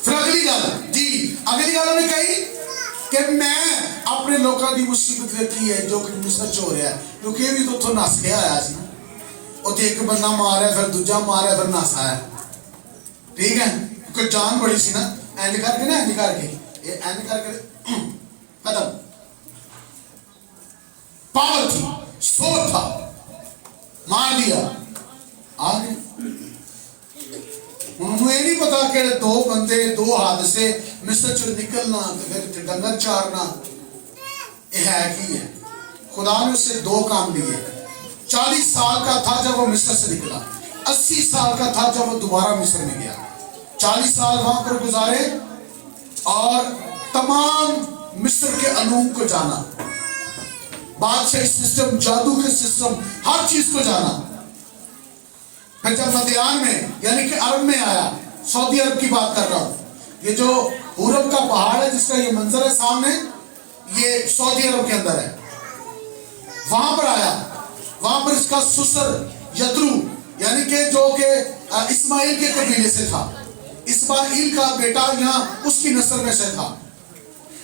फिर अगली गल जी, अगली गल उन्हें कही कि मैं अपने लोगों की मुसीबत देखी है जो कि मिस्र च हो रहा है, क्योंकि ये भी तो उतो नस के आया सी। उते एक बंदा मारा, फिर दूजा मारा, फिर नस आया। ठीक है, क्योंकि जान बड़ी सी ना, एंड करके ना, एंड करके ये एंड करके खत्म। पावर थी, सोच था, मार दिया। आगे उन्होंने ये नहीं पता कि 2 बंदे 2 हादसे मिस्र चो निकलना फिर डंगर चारना ये है कि है। खुदा ने उससे 2 काम दिए। 40 साल का था जब वो मिस्र से निकला, 80 साल का था जब वो दोबारा मिस्र में गया। 40 साल वहां पर गुजारे और तमाम मिस्र के अलूम को जाना, बादशाही सिस्टम, जादू के सिस्टम, हर चीज को जाना। फिर जब मदियान में यानी कि अरब में आया, सऊदी अरब की बात कर रहा हूं, ये जो पूरब का पहाड़ है जिसका ये मंजर है सामने, ये सऊदी अरब के अंदर है। वहां पर आया, वहां पर इसका ससुर यत्रू यानी कि जो के इस्माइल के कबीले से था। इस्माइल का बेटा यहाँ उसकी नस्ल में से था।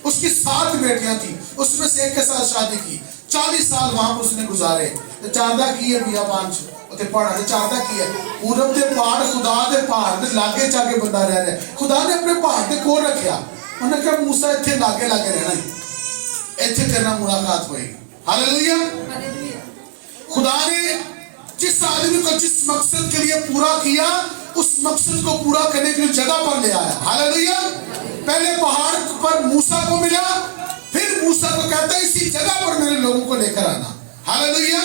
उसकी 7 बेटियां थी, उसमें से एक के साथ शादी की। 40 साल वहां पर उसने गुजारे। तो चाहता की है बियाबान उते पहाड़ चाहता की है पूरब दे पहाड़, खुदा दे पहाड़ दे लागे जाके बंदा रह रहा है। खुदा ने अपने पहाड़ ते कोल रखा। उन्हें कहा मूसा इत्थे लागे लागे रहना ही, इत्थे तेरे नाल मुलाकात होएगी। हालेलुया। खुदा ने जिस आदमी को जिस मकसद के लिए पूरा किया, उस मकसद को पूरा करने के लिए जगह पर ले आया। हालेलुया। पहले पहाड़ पर मूसा को मिला, फिर मूसा को कहता है इसी जगह पर मेरे लोगों को लेकर आना। हालेलुया।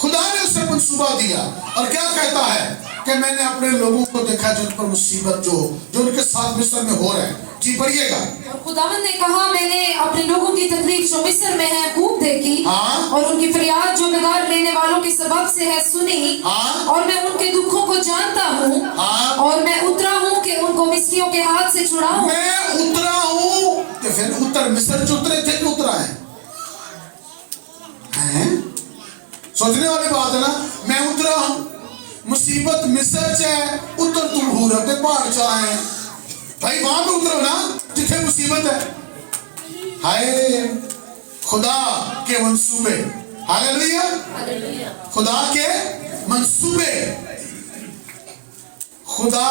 खुदा ने उसे मंसूबा दिया और क्या कहता है कि मैंने अपने लोगों को देखा जिन पर मुसीबत जो उनके साथ मिस्र में हो रहा है। जी पढ़िएगा। और खुदावंद ने कहा, मैंने अपने लोगों की तकलीफ जो मिस्र में है खूब देखी। और उनकी फरियाद जो बिगाड़ लेने वालों के सबब से है सुनी। और मैं उनके दुखों को जानता हूँ। और मैं उतरा हूँ कि उनको मिस्रियों के हाथ से छुड़ाऊं। मैं उतरा हूँ कि फिर उत्तर मिस्र से उतरे थे कि उतरा है? सोचने वाली बात है ना। मैं उतरा हूं, मुसीबत मिस्र से है, उत्तर तुम पूरब के पहाड़ च आए भाई, वहां पे उतरो ना जिथे मुसीबत है। हाय खुदा के मंसूबे, हालेलुया, खुदा के मंसूबे। खुदा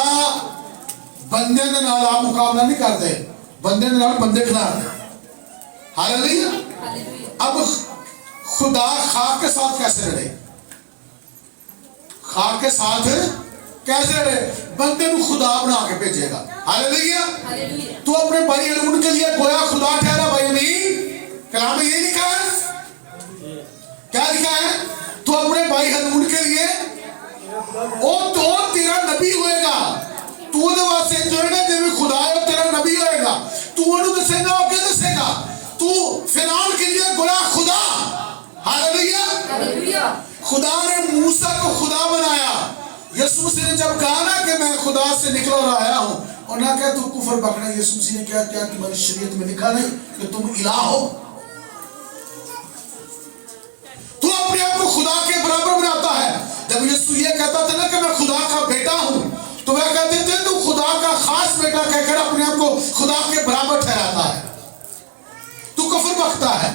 बंदे दे नाल आप मुकाबला नहीं करते, बंदे दे नाल बंदे खिला दे, हालेलुया। अब खुदा खाक के साथ कैसे लड़े, खाक के साथ कैसे लड़े? बंदे को खुदा बना के भेजेगा, हालेलुया। तू अपने भाई हारून के लिए गोया खुदा ठहरा, भाई अमीन। कलाम में ये लिखा है, क्या लिखा है? तू अपने भाई हारून के लिए और तो तेरा नबी होएगा, तू दे वास्ते जोड़ने दे खुदा है, तेरा नबी होएगा। तू उन्हें दसेगा, और क्या दसेगा? तू फिरौन के लिए गोया खुदा, हालेलुया। खुदा ने मूसा को खुदा बनाया। यीशु मसीह ने जब कहा ना कि मैं खुदा से निकला और आया हूं, और ना क्या तू कुफर पकड़ा, यीशु मसीह ने क्या क्या तुम्हारी शरीयत में लिखा नहीं कि तुम इलाह हो? तू अपने आप को खुदा के बराबर बनाता है। जब यीशु ये कहता था ना कि मैं खुदा का बेटा हूं, तो वह कहते थे तू खुदा का खास बेटा कहकर अपने आप को खुदा के बराबर ठहराता है, तू कुफर बकता है।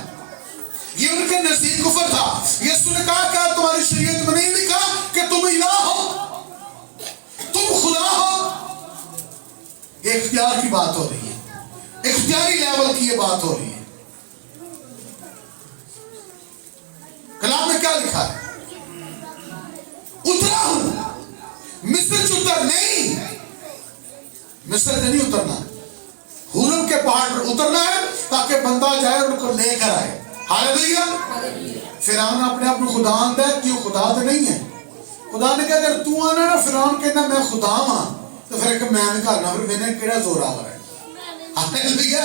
ये उनके नजदीक कुफर था। यीशु ने कहा क्या तुम्हारी शरीयत में नहीं लिखा कि तुम इलाह हो, तुम खुदा हो? इख्तियार की बात हो रही है, इख्तियारी लेवल की ये बात हो रही है। कलाम में क्या लिखा है? उतरा हूं मिस्र से उतर नहीं, मिस्र से नहीं उतरना, हुरम के पहाड़ पर उतरना है ताकि बंदा जाए और उनको लेकर आए, हालेलुया। फिरौन अपने आप को खुदा आंदा है, क्यों? खुदा तो नहीं है। खुदा ने कहा अगर तू आना ना फिरौन कहना मैं खुदा हां, तो फिर मैं भी करना, फिर मैंने केड़ा जोर आ रहा है, हालेलुया।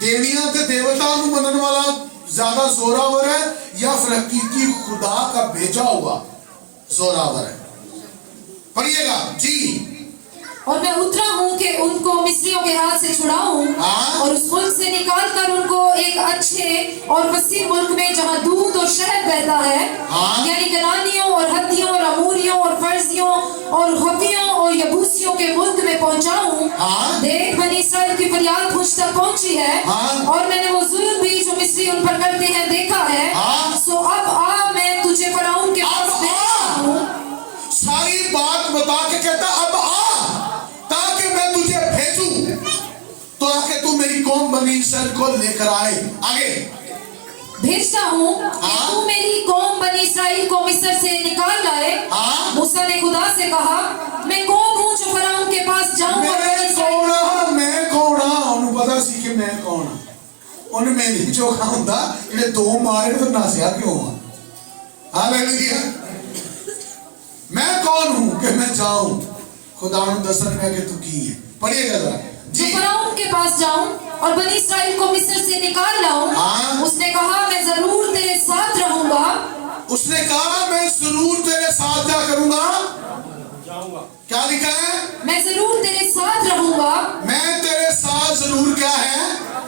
देवियां ते देवताओं को मनने वाला ज्यादा जोरावर है या फिर हकीकी खुदा का भेजा हुआ जोरावर है? पढ़िएगा जी। और मैं उतरा हूँ कि उनको मिस्रियों के हाथ से छुड़ाऊं और उस मुल्क से निकाल कर उनको एक अच्छे और वसीम मुल्क में जहाँ दूध और शहद बहता है, यानी कनानियों और हत्तियों और अमूरियों और फर्जियों और हवियों और यबूसियों के मुल्क में पहुंचाऊं। देख बनी इस्राएल की फरियाद मुझ तक पहुंची है और मैंने वो जुल्म भी जो मिस्री उन पर करते हैं देखा है। सो अब आ मैं तुझे फराउन के पास भेजता हूं। सारी बात बता के कहता अब आ ताकि मैं तुझे भेजूं, तो आके तू मेरी कौम बनी इस्राएल को लेकर आए। आगे भेजता हूँ कि तू मेरी कौम बनी इस्राएल को मिस्र से निकाल लाए। मूसा ने खुदा से कहा मैं कौन हूँ जो फराउन के पास जाऊं? मैं कौन हां? उन्हें पता सी कि मैं कौन हां। उन्हें मेरी चोखा हुंदा इन्हें दो मारे तो नासिया क्यों हुआ? हालेलुया। मैं कौन हूं कि मैं जाऊं? खुदा ने दसन में कि तू की है। पढ़िएगा जरा जी। फराउन के पास जाऊं और बनी इस्राएल को मिस्र से निकाल लाऊं। उसने कहा मैं जरूर तेरे साथ रहूंगा। उसने कहा मैं जरूर तेरे साथ क्या करूंगा? जाऊंगा। क्या लिखा है? मैं जरूर तेरे साथ रहूंगा। मैं तेरे साथ जरूर क्या है?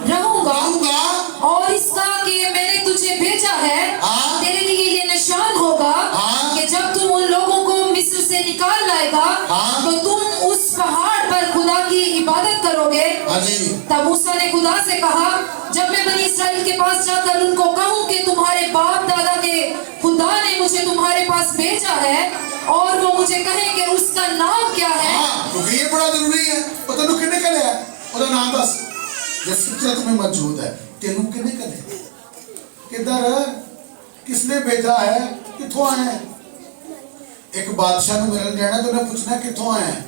रहूंगा। और इसका कि मैंने तुझे भेजा है तेरे लिए ये निशान होगा कि जब तुम उन लोगों को मिस्र से निकाल लाएगा तो तुम उस पहाड़ पर खुदा की इबादत करोगे। तब मूसा ने खुदा से कहा जब मैं बनी इस्राएल के पास जाकर उनको कहूं कि तुम्हारे बाप दादा के खुदा ने मुझे तुम्हारे पास भेजा है और वो मुझे कहे कि उसका नाम क्या है? क्योंकि ये बड़ा जरूरी है। पता नहीं कितने कले है उसका नाम दस जो फितरत में मौजूद है। तेनू कितने कले किधर किसने भेजा है? किथों आए हैं? एक बादशाह ने मिलन जाना तो उन्हें पूछना किथों आए हैं?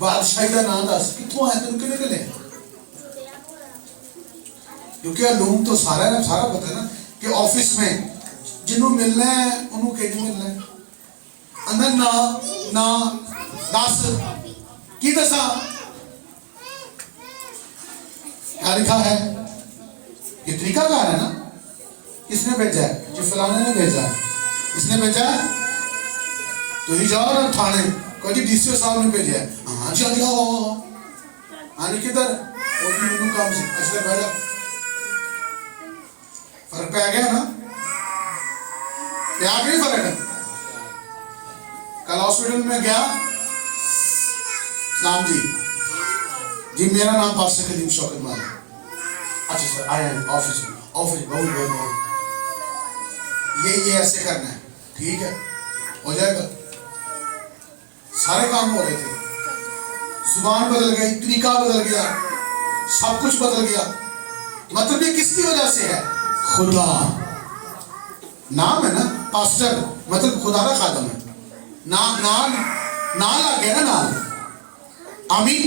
बादशाही का नाम दस किथों आए? तेनू कितने कले? क्योंकि लोग तो सारा पता है ना कि ऑफिस में जिन्हों मिलना है उन्होंने कहीं मिलना है अंदर ना दस की दसा क्या लिखा है? ये तरीकाकार है ना। किसने भेजा है? जो फलाने ने भेजा है। किसने भेजा है? तो ही जाओ ना थाने को जी डीसीओ साहब ने भेजा है। हाँ जी अगला हो आने किधर वो भी मेनू काम से असले बैठा फर्क पै गया ना? क्या नहीं फर्क है? कल हॉस्पिटल में गया साहब जी मेरा नाम पास्टर कलीम शौकत मालिक। अच्छा सर आया ऑफिस में बहुत बहुत बहुत ये ऐसे करना है, ठीक है, हो जाएगा। सारे काम हो रहे थे, जुबान बदल गई, तरीका बदल गया, सब कुछ बदल गया। मतलब ये किसकी वजह से है? खुदा। नाम है ना पास्टर, मतलब खुदा का खादम है। नाम आ गया ना, नाम। आमीन।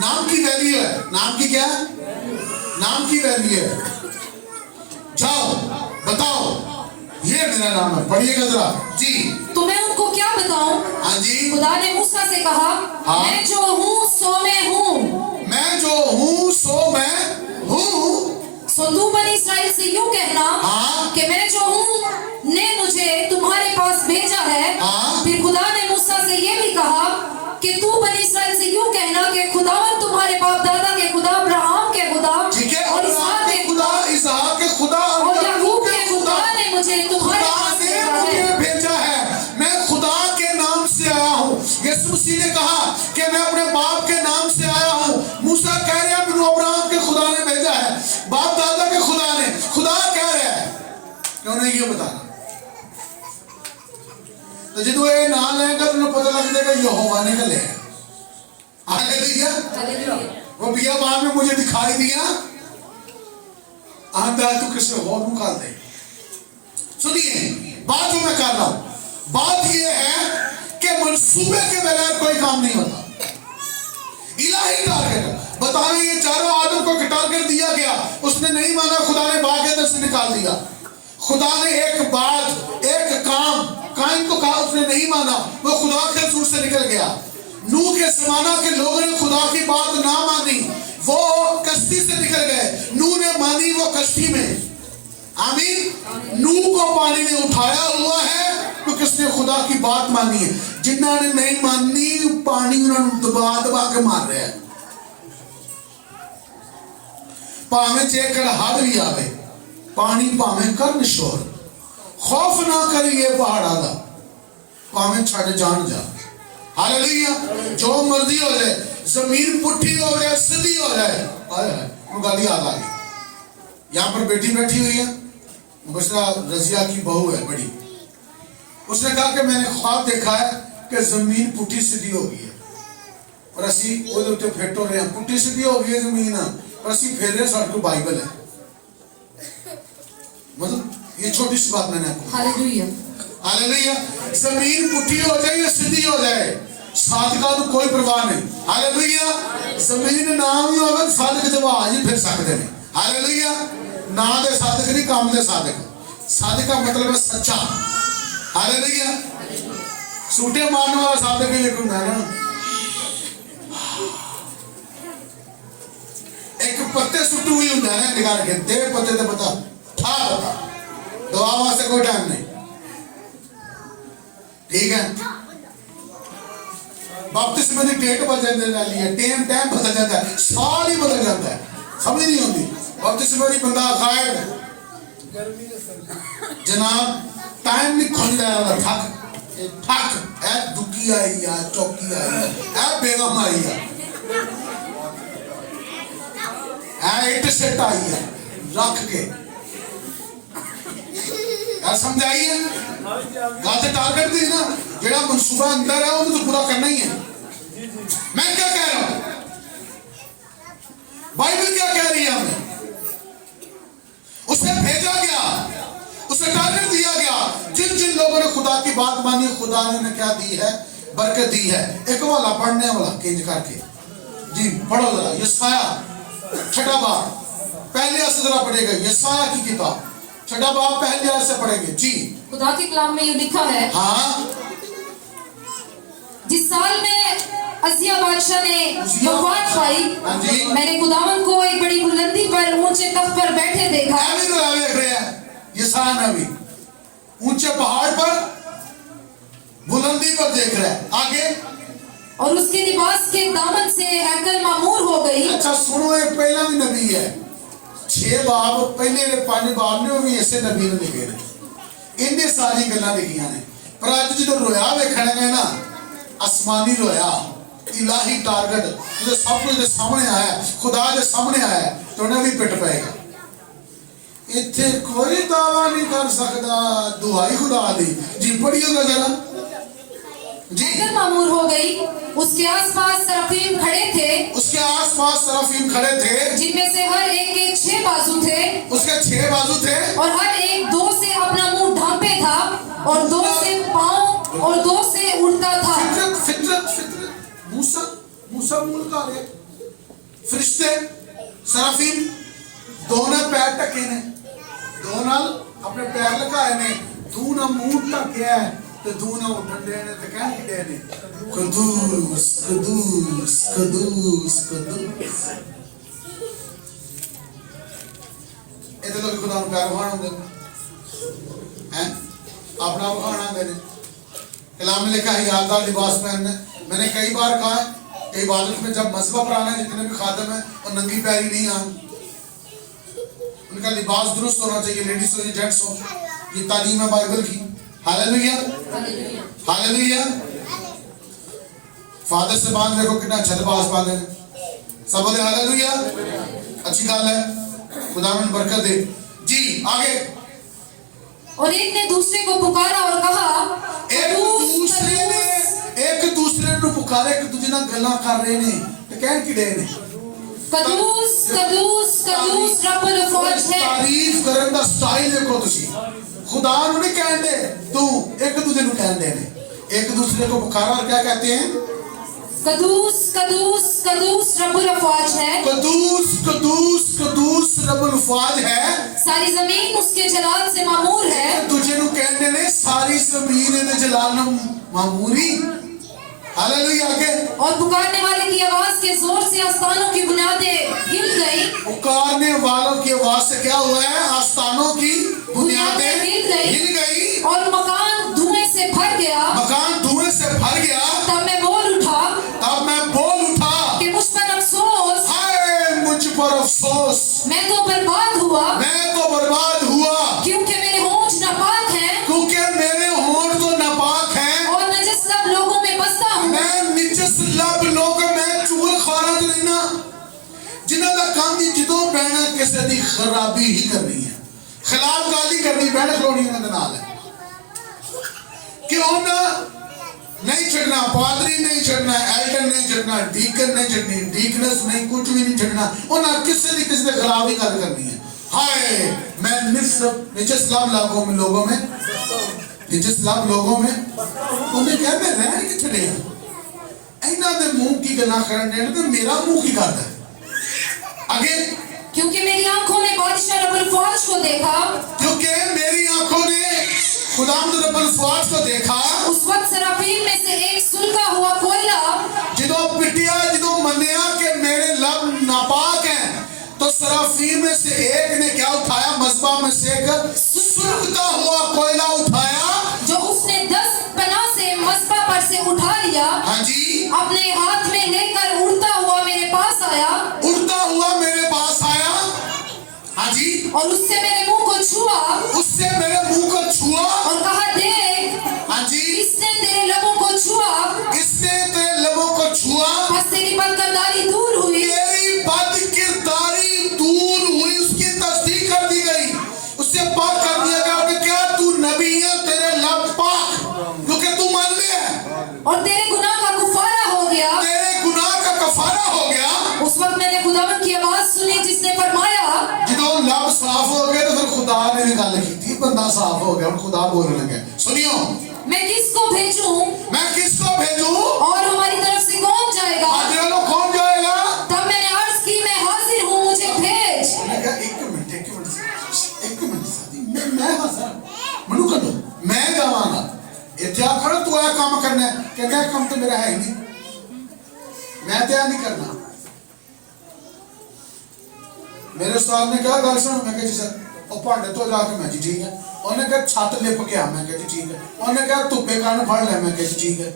नाम की वैल्यू है। नाम की क्या है? नाम की वैल्यू है। जाओ बताओ ये मेरा नाम है, पढ़िएगा जरा जी। तो मैं उनको क्या बताऊं? हाँ जी। खुदा ने मूसा से कहा, हाँ? मैं जो हूँ सो मैं हूँ। मैं जो हूँ सो मैं हूँ। सो तू बनी इस्राएल से यूं कहना, हाँ? कि मैं जो हूँ ने मुझे तुम्हारे पास भेजा है। हाँ? फिर खुदा ने मूसा से ये भी कहा कि तू बनी इस्राएल से यूं कहना कि खुदावन तुम्हारे बाप दादा के खुदा, अब्राहम के खुदा, ठीक है, और इसहाक के खुदा, इसहाक के खुदा और याकूब के खुदा ने मुझे तुम्हारे पास भेजा है। मैं खुदा के नाम से आया हूँ। यीशु मसीह ने कहा कि मैं अपने बाप के नाम से आया हूँ। मूसा कह रहा है मैंने अब्राहम के खुदा ने भेजा है, बाप दादा के खुदा ने। खुदा कह रहा है, क्यों नहीं ये बताना? तो जो ये ना लेगा तो पता लग जाएगा यहोवा ने कल है। हालेलुया। वो बियाबान में मुझे दिखाई दिया, आंधा तू किसी और निकाल दे। सुनिए बात जो मैं कर रहा हूं, बात यह है कि मंसूबे के बगैर कोई काम नहीं होता। इलाही टारगेट बताने, ये चारों आदम को टारगेट दिया गया, उसने नहीं माना, खुदा ने बाग के अंदर से निकाल दिया। खुदा ने एक बात, एक काम कायम को कहा, उसने नहीं माना, वो खुदा के रसूल से निकल गया। नूह के जमाना के लोगों ने खुदा की बात ना मानी, वो कश्ती से निकल गए। नूह ने मानी, वो कश्ती में। आमीन। नूह को पानी ने उठाया हुआ है तो किसने खुदा की बात मानी है। जिन्होंने नहीं मानी पानी उन्होंने दबा दबा के मार रहा है। भावे जेकर हड़ भी आवे, पानी भावे कर शोर, खौफ ना करिए पहाड़ा दा, भावे छड़ जान जा। हालेलुया। जो मर्जी हो जाए, जमीन पुट्ठी हो जाए, सीधी हो जाए, गाली याद आ गई। यहाँ पर बेटी बैठी हुई है, मुबशरा रजिया की बहू है बड़ी। उसने कहा कि मैंने ख्वाब देखा है कि जमीन पुट्ठी सीधी हो गई है और असी ਉਹਦੇ ਉੱਤੇ ਫੇਟ ਹੋ ਰਹੇ ਹਾਂ। ਪੁੱਠੀ ਸਿੱਧੀ ਹੋ ਗਈ ਹੈ ਜ਼ਮੀਨ, पर ਅਸੀਂ फेर रहे, साढ़े को बाइबल है। मतलब ये छोटी सी बात मैंने आपको। हालेलुया। हालेलुया। जमीन पुट्ठी हो जाए या सीधी हो जाए, साधका को कोई परवाह नहीं। हालेलुया। जमीन नाम ही होगा, साधक जब आज ही फिर सकते हैं। हालेलुया। ना दे साधक नहीं, काम दे साधक। साधक का मतलब है सच्चा। हालेलुया। सूटे मारने वाला साधक ही लेकिन है ना। एक पत्ते सुट्टू हुई होता है ना, निकाल के दे पत्ते ते पता ठा बता, दवा वास्ते कोई टाइम नहीं। ठीक है। बपतिस्मे की डेट बदल जाती है, टाइम बदल जाता है, साल ही बदल जाता है, समझ नहीं होती। बपतिस्मे की बंदा खाए जनाब टाइम नहीं खुल रहा, थक है, दुखी आई है, चौकी आई है, बेगम आई है, इट सेट आई है, रख के समझाइए। टारगेट दी ना, जेड़ा मनसूबा अंदर है वो तो पूरा करना ही है। मैं क्या कह रहा हूं, बाइबल क्या कह रही है हमें? उसे भेजा गया, उसे टारगेट दिया गया। जिन जिन लोगों ने खुदा की बात मानी, खुदा ने क्या दी है? बरकत दी है। एक वाला पढ़ने वाला किंज करके जी पढ़ो जरा, यशाया छठा बाब पहले से जरा पढ़ेगा। यशाया की किताब छठा बाब पहले से पढ़ेंगे जी। खुदा के कलाम में ये लिखा है, हाँ, जिस साल में असिया बादशाह ने वफात पाई, मैंने खुदावन को एक बड़ी बुलंदी पर ऊंचे तख्त पर बैठे देखा। यशाया नबी ऊंचे पहाड़ पर बुलंदी पर देख रहा है। आगे, और उसके लिबास के दामन से हैकल मामूर हो गई। अच्छा सुनो, एक पहला भी नबी है, 6 बाब पहले 5 बाब ने भी ऐसे नबी ने लिखे ने, इन्हें सारी गल्लां लिखियां ने। पर अज जो रोया वेखने गए ना, आसमानी रोया, इलाही टारगेट जो सब कुछ सामने आया, खुदा के सामने आया, तो उन्हें भी पिट पाएगा। इत्थे कोई दावा नहीं कर सकता, दुआई खुदा दी जी। पढ़िएगा जरा जी। हैकल मामूर हो गई, उसके आसपास सराफीम खड़े थे, उसके आसपास सराफीम खड़े थे, जिनमें से हर एक के 6 बाजू थे, उसके 6 बाजू थे, और हर एक 2 से अपना मुंह ढांपे था, और 2 से पांव, और 2 से उड़ता था। फितरत फितरत फितरत मूसा मूसा मूल का रे फरिश्ते सराफीम दोनों पैर टके ने, दोनों अपने पैर लगाए ने, दूना मुंह टकिया है ते दूना उठंडे ने ते कहन दे ने कुदूस कुदूस कुदूस कुदूस। इधर लोग खुदा को पैर वहां होंगे हैं, अपना वहां आंदे ने। कलाम में लिखा है यादा लिबास पहनना। मैंने कई बार कहा इबादत में जब मज़हब पर आना, जितने भी खादम है और नंगी पैरी नहीं आना, उनका लिबास दुरुस्त होना चाहिए, लेडीज हो या जेंट्स हो। ये तालीम है बाइबल की। Hallelujah hallelujah. फादर से बांध देखो कितना अच्छा लिबास बांधे, सब बोले हालेलुया। अच्छी बात है, खुदावंद बरकत दे जी। आगे, और एक ने दूसरे को पुकारा और कहा, एक दूसरे को पुकारे, एक दूसरे ना गल्ला कर रहे ने ते कहन की दे ने कदूस कदूस कदूस रब्बुल फौज है। तारीफ करन दा स्टाइल देखो तुसी। खुदा नु नहीं कहन दे, तू एक दूसरे को कहन दे ने। एक दूसरे को पुकारा और क्या कहते हैं? कदूस कदूस कदूस रब्बुल फौज है। कदूस कदूस कदूस रब्बुल फौज है। सारी जमीन उसके जलाल से मामूर है। तुझे नु कहने ने सारी जमीन ने जलाल न मामूरी। हालेलुया। आगे, और पुकारने वाले की आवाज के जोर से आस्थानों की बुनियादें हिल गई। पुकारने वालों की आवाज से क्या हुआ है? आस्थानों की बुनियादें हिल गई और मकान धुएं से भर गया। मकान धुएं से भर गया। तब मैं बोल उठा कि मुझ पर अफसोस, हाय मुझ पर अफसोस, मैं तो बर्बाद हुआ, क्योंकि मेरे होंठ नापाक हैं, तो नापाक हैं, और नजस लब लोगों में बसता हूँ। मैं निजस लब लोग मैं चूल खारा रहना, जिन्हां दा काम ही जिदों बहना किसी दी खराबी ही करनी है, खिलाफ गाली करनी, बहन खलोनी उन्हां दे नाल है कि उन्हां नहीं छड़ना, पादरी नहीं छड़ना, एल्डर नहीं छड़ना, डीकन नहीं छड़नी, डीकनेस नहीं, कुछ भी नहीं छड़ना, उन्हें किसी के खिलाफ ही गल करनी है। हाय मैं निजस लाभ लोगों में उन्हें कहते रहन कि छड़े इन्हां दे मुंह की गल्लां करन दे ते मेरा मुंह की करदा है। आगे, क्योंकि मेरी आंखों ने बादशाह रब्बुल फौज को देखा, क्योंकि मेरी आंखों ने खुदावंद रब्बुल फौज को देखा। उस वक्त सराफीम में से एक सुलगा हुआ कोयला, जिदों पिटिया, जिदों मन्निया कि मेरे लब नापाक हैं, तो सराफीम में से एक ने क्या उठाया? मज़बा में से एक सुलगता हुआ कोयला उठाया, जो उसने 10 पना से मज़बा पर से उठा लिया। हाँ जी, अपने हाथ में लेकर उड़ता हुआ मेरे पास आया। हाँ जी, और उससे मेरे मुंह को छुआ, और कहा, देख, हाँ जी, इसने तेरे लबों को छुआ, बस तेरी बदकिरदारी दूर हुई, उसकी तस्दीक कर दी गई, उससे पाक कर दिया गया कि क्या तू नबी है, तेरे लब पाक, क्योंकि तू मान लिया है, और तेरे गुनाह का कफारा हो गया। उस वक्त मैंने खुदावंद की आवाज सुनी, जिसने फरमाया, जिदों लब साफ हो गए तो फिर खुदा ने भी गल की, बंदा साफ हो गया, खुदा बोलने लगे, सुनियो, मैं किसको भेजूं और हमारी तरफ से कौन जाएगा? कौन जाएगा? तब मैंने अर्ज की, मैं हाजिर हूँ, मुझे भेज। एक मिनट मैं मनु कदो मैं जावांगा, इत्थे आखर तू आ काम करना है, कहना काम तो मेरा है ही नहीं, मैं तो नहीं करना। मेरे उस्ताद ने कहा गल सुन, मैं कहा जी सर, और भांडे तो जाके, मैं जी ठीक है। उन्हें कहा छत लिप गया, मैं कहा जी ठीक है। उन्हें कहा धुप्पे कान फड़ ले, मैं कहा जी ठीक है।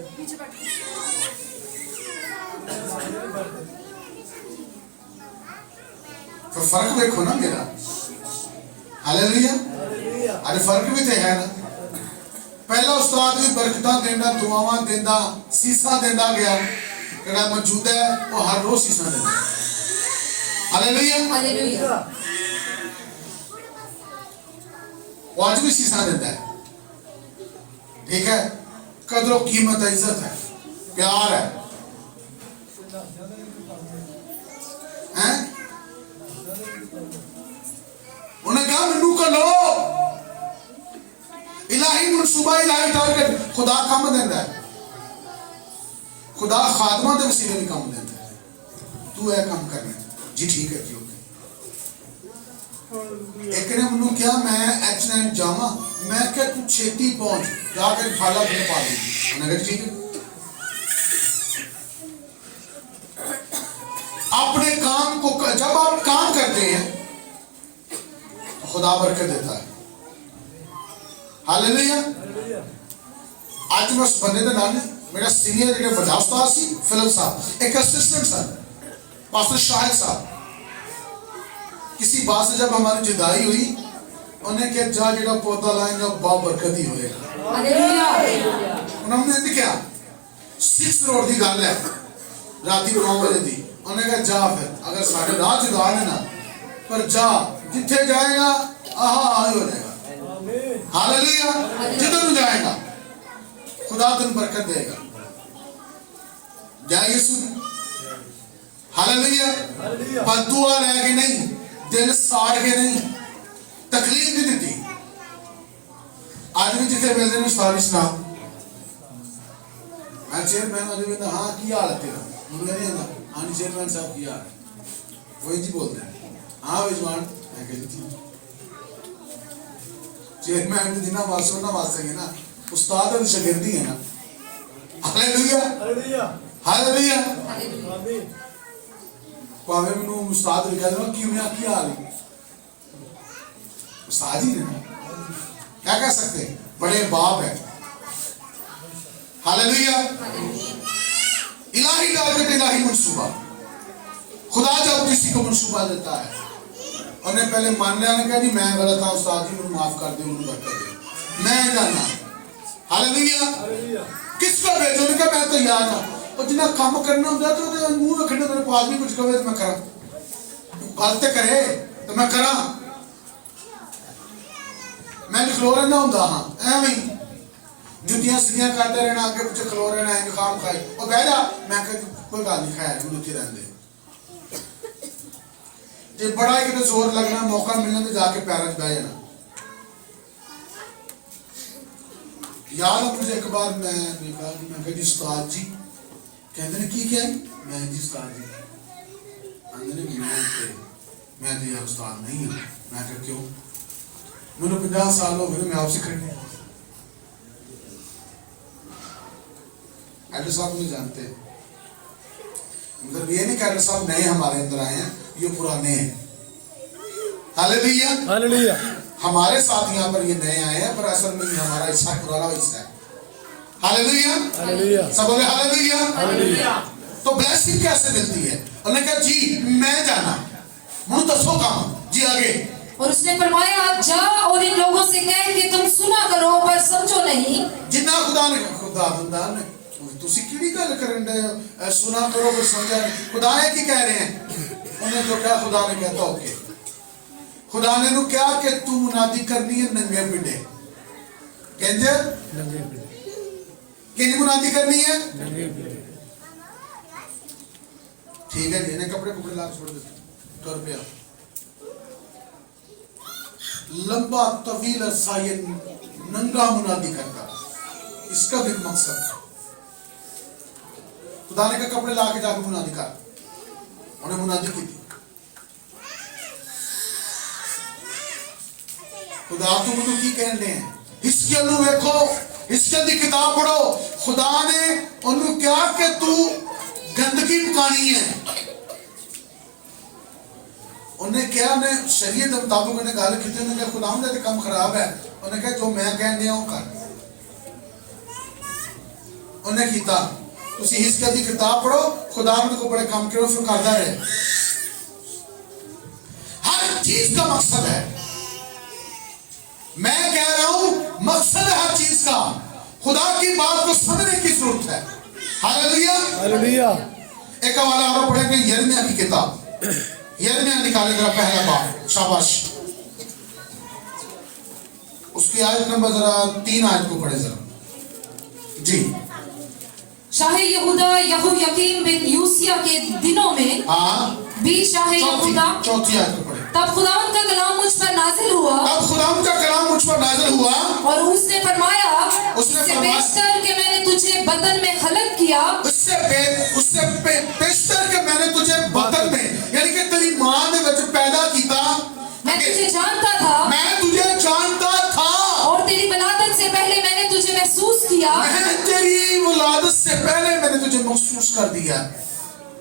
फिर फर्क देखो ना मेरा, हालेलुया, अरे फर्क भी तो है ना। पहला उस्ताद भी बरकतां देना, दुआवां देना, सीसा देना गया, जेड़ा मौजूद है वो हर रोज सीसा देना। हालेलुया। हालेलुया। वो आज भी सीसा देता है, ठीक है। कदर कीमत है, इज्जत है, प्यार है, हैं? उन्हें कहा मैनू को लो, इलाही मनसूबा, इलाही टारगेट खुदा काम देता है। खुदा खादमा के वसीले भी काम देता है। तू है काम करना जी, ठीक है जी, ओके। एक ने मैनू क्या मैं H9 जावा, मैं क्या तू छेती पहुंच जाकर फाला फिर पा लेगी। उन्हें कहा ठीक है। अपने काम को जब आप काम करते हैं तो खुदा बरकत देता है। हालेलुया। आज मैं उस बंदे का नाम है, मेरा सीनियर जो बड़ा उस्ताद सी फिल्म साहब, एक असिस्टेंट साहब पास्टर शाहिद साहब, किसी बात से जब हमारी जुदाई हुई, उन्हें क्या जा जेड़ा पौधा लाएंगे बा बरकत ही होएगा। हालेलुया। उन्होंने क्या 6 रोड की गल है, राती 9 बजे दी। उन्हें कहा जा फिर, अगर साढ़े राह जुदा है ना, पर जा, जिथे जाएगा आहा ही हो जाएगा। हालेलुया। जिधर जाएगा खुदा तुम बरकत देगा। जय यीशु। हालेलुया। बददुआ लेके नहीं, दिल साड़ के नहीं, तकलीफ नहीं दी। आज भी जिथे मिलते हैं उस्ताद इस्लाम, मैं चेयरमैन आज भी हाँ की हाल है तेरा, मुझे नहीं आता हाँ जी चेयरमैन साहब की हाल है, वही जी बोलते हैं हाँ विजवान, मैं कहती थी चेयरमैन जितना वासो ना वासेंगे ना, उस्ताद और शागिर्दी है ना। हालेलुया। हालेलुया। हालेलुया। आमीन। पावे मैनू उस्ताद लिखा दो क्यों ना की हाल है, उस्ताद ही ने क्या कह सकते, बड़े बाप है। हालेलुया। इलाही टारगेट, इलाही मंसूबा। खुदा जब किसी को मंसूबा देता है, उन्हें पहले मान लिया, ने कहा जी मैं गलत था उस्ताद जी, मुझे माफ कर दे, मुझे बरकत दे, मैं जाना। हालेलुया। किसको भेजो, ने कहा मैं तैयार हूं। और जिन्हें काम करना होता है तो मुंह रखने तो पास भी कुछ कहे तो मैं करा, गलत करे तो मैं करा, मैं खलो रहना होंगे। हाँ एवं जुतियां सीधियां करते रहना, आगे पीछे खलो रहना है, खाम खाए और बह जा, मैं कहती कोई गल नहीं, खैर जुती रहने जे बड़ा ही कितने जोर लगना, मौका मिलना तो जाके पैरों बह जाना। याद है मुझे एक बार मैं कहा जी उस्ताद जी, कहते ने की क्या, मैं जी उस्ताद जी, आंदे मैं तो यार उस्ताद नहीं हूँ। मैं कहा क्यों, मैंने 50 साल हो गए मैं आपसे खड़े। एडर साहब नहीं जानते, मतलब ये नहीं एडर साहब नए हमारे अंदर आए हैं, ये पुराने हैं। हालेलुया। हालेलुया। हमारे साथ यहाँ पर ये नए आए हैं, पर असल में हमारा हिस्सा पुराना हिस्सा है। हालेलुया। हालेलुया। सब बोले हालेलुया। हालेलुया। तो ब्लेसिंग कैसे मिलती है? उन्होंने कहा जी मैं जाना, मुझे दसो काम जी आगे। और उसने फरमाया जा और इन लोगों से कह कि तुम सुना करो पर समझो नहीं। जितना खुदा ने खुदा ने तुसी किड़ी गल करन दे, सुना करो पर समझा नहीं, खुदा है कि कह रहे हैं। उन्हें तो क्या खुदा ने कहता ओके, खुदा ने नु क्या कि तू मुनादी करनी है नंगे पिंडे, कहंदे नंगे पिंडे कि मुनादी करनी है नंगे पिंडे। ठीक है जी, इन्हें कपड़े कुपड़े ला छोड़ देते, कर पे लंबा तवील अरसा ये नंगा मुनादी करता, इसका भी मकसद खुदा ने कहा कपड़े ला के जाकर मुनादी कर, उन्हें मुनादी की थी। खुदा तो मुझे की कह रहे हैं, इसके नु देखो, इसके दी किताब पढ़ो, खुदा ने उन्हें क्या कि तू गंदगी पकानी है। उन्हें क्या ने शरीयत के मुताबिक उन्हें गल की, उन्हें खुदा ने काम खराब है, उन्हें कहा जो मैं कह रहा हूं कर, उन्हें कीता। तुसी हिस्सा दी किताब पढ़ो, खुदा को बड़े काम करो, फिर करता रहे। हर चीज का मकसद है, मैं कह रहा हूं मकसद है हर चीज का, खुदा की बात को समझने की जरूरत है। हालेलुया। हालेलुया। एक हवाला और पढ़ेंगे यिर्मयाह की किताब, यिर्मयाह निकाले जरा पहला बाब, शाबाश। उसकी आयत नंबर जरा 3 आयत को पढ़े जरा जी। शाह यहूदा यहोयाकीम बिन यूसिया के दिनों में भी शाह यहूदा, चौथी आयत को पढ़े। तब खुदावंद का कलाम मुझ पर नाजिल हुआ, अब खुदावंद का कलाम मुझ पर नाजिल हुआ और उसने फरमाया, उससे बेशतर के मैंने तुझे बदन में खलक किया, उससे बेशतर के मैंने तुझे बदन में, यानी कि तेरी मां ने तुझे पैदा किया, मैं तुझे जानता था, मैं तुझे जानता था, और तेरी विलादत से पहले मैंने तुझे महसूस किया, मैं तेरी विलादत से पहले मैंने तुझे महसूस कर दिया।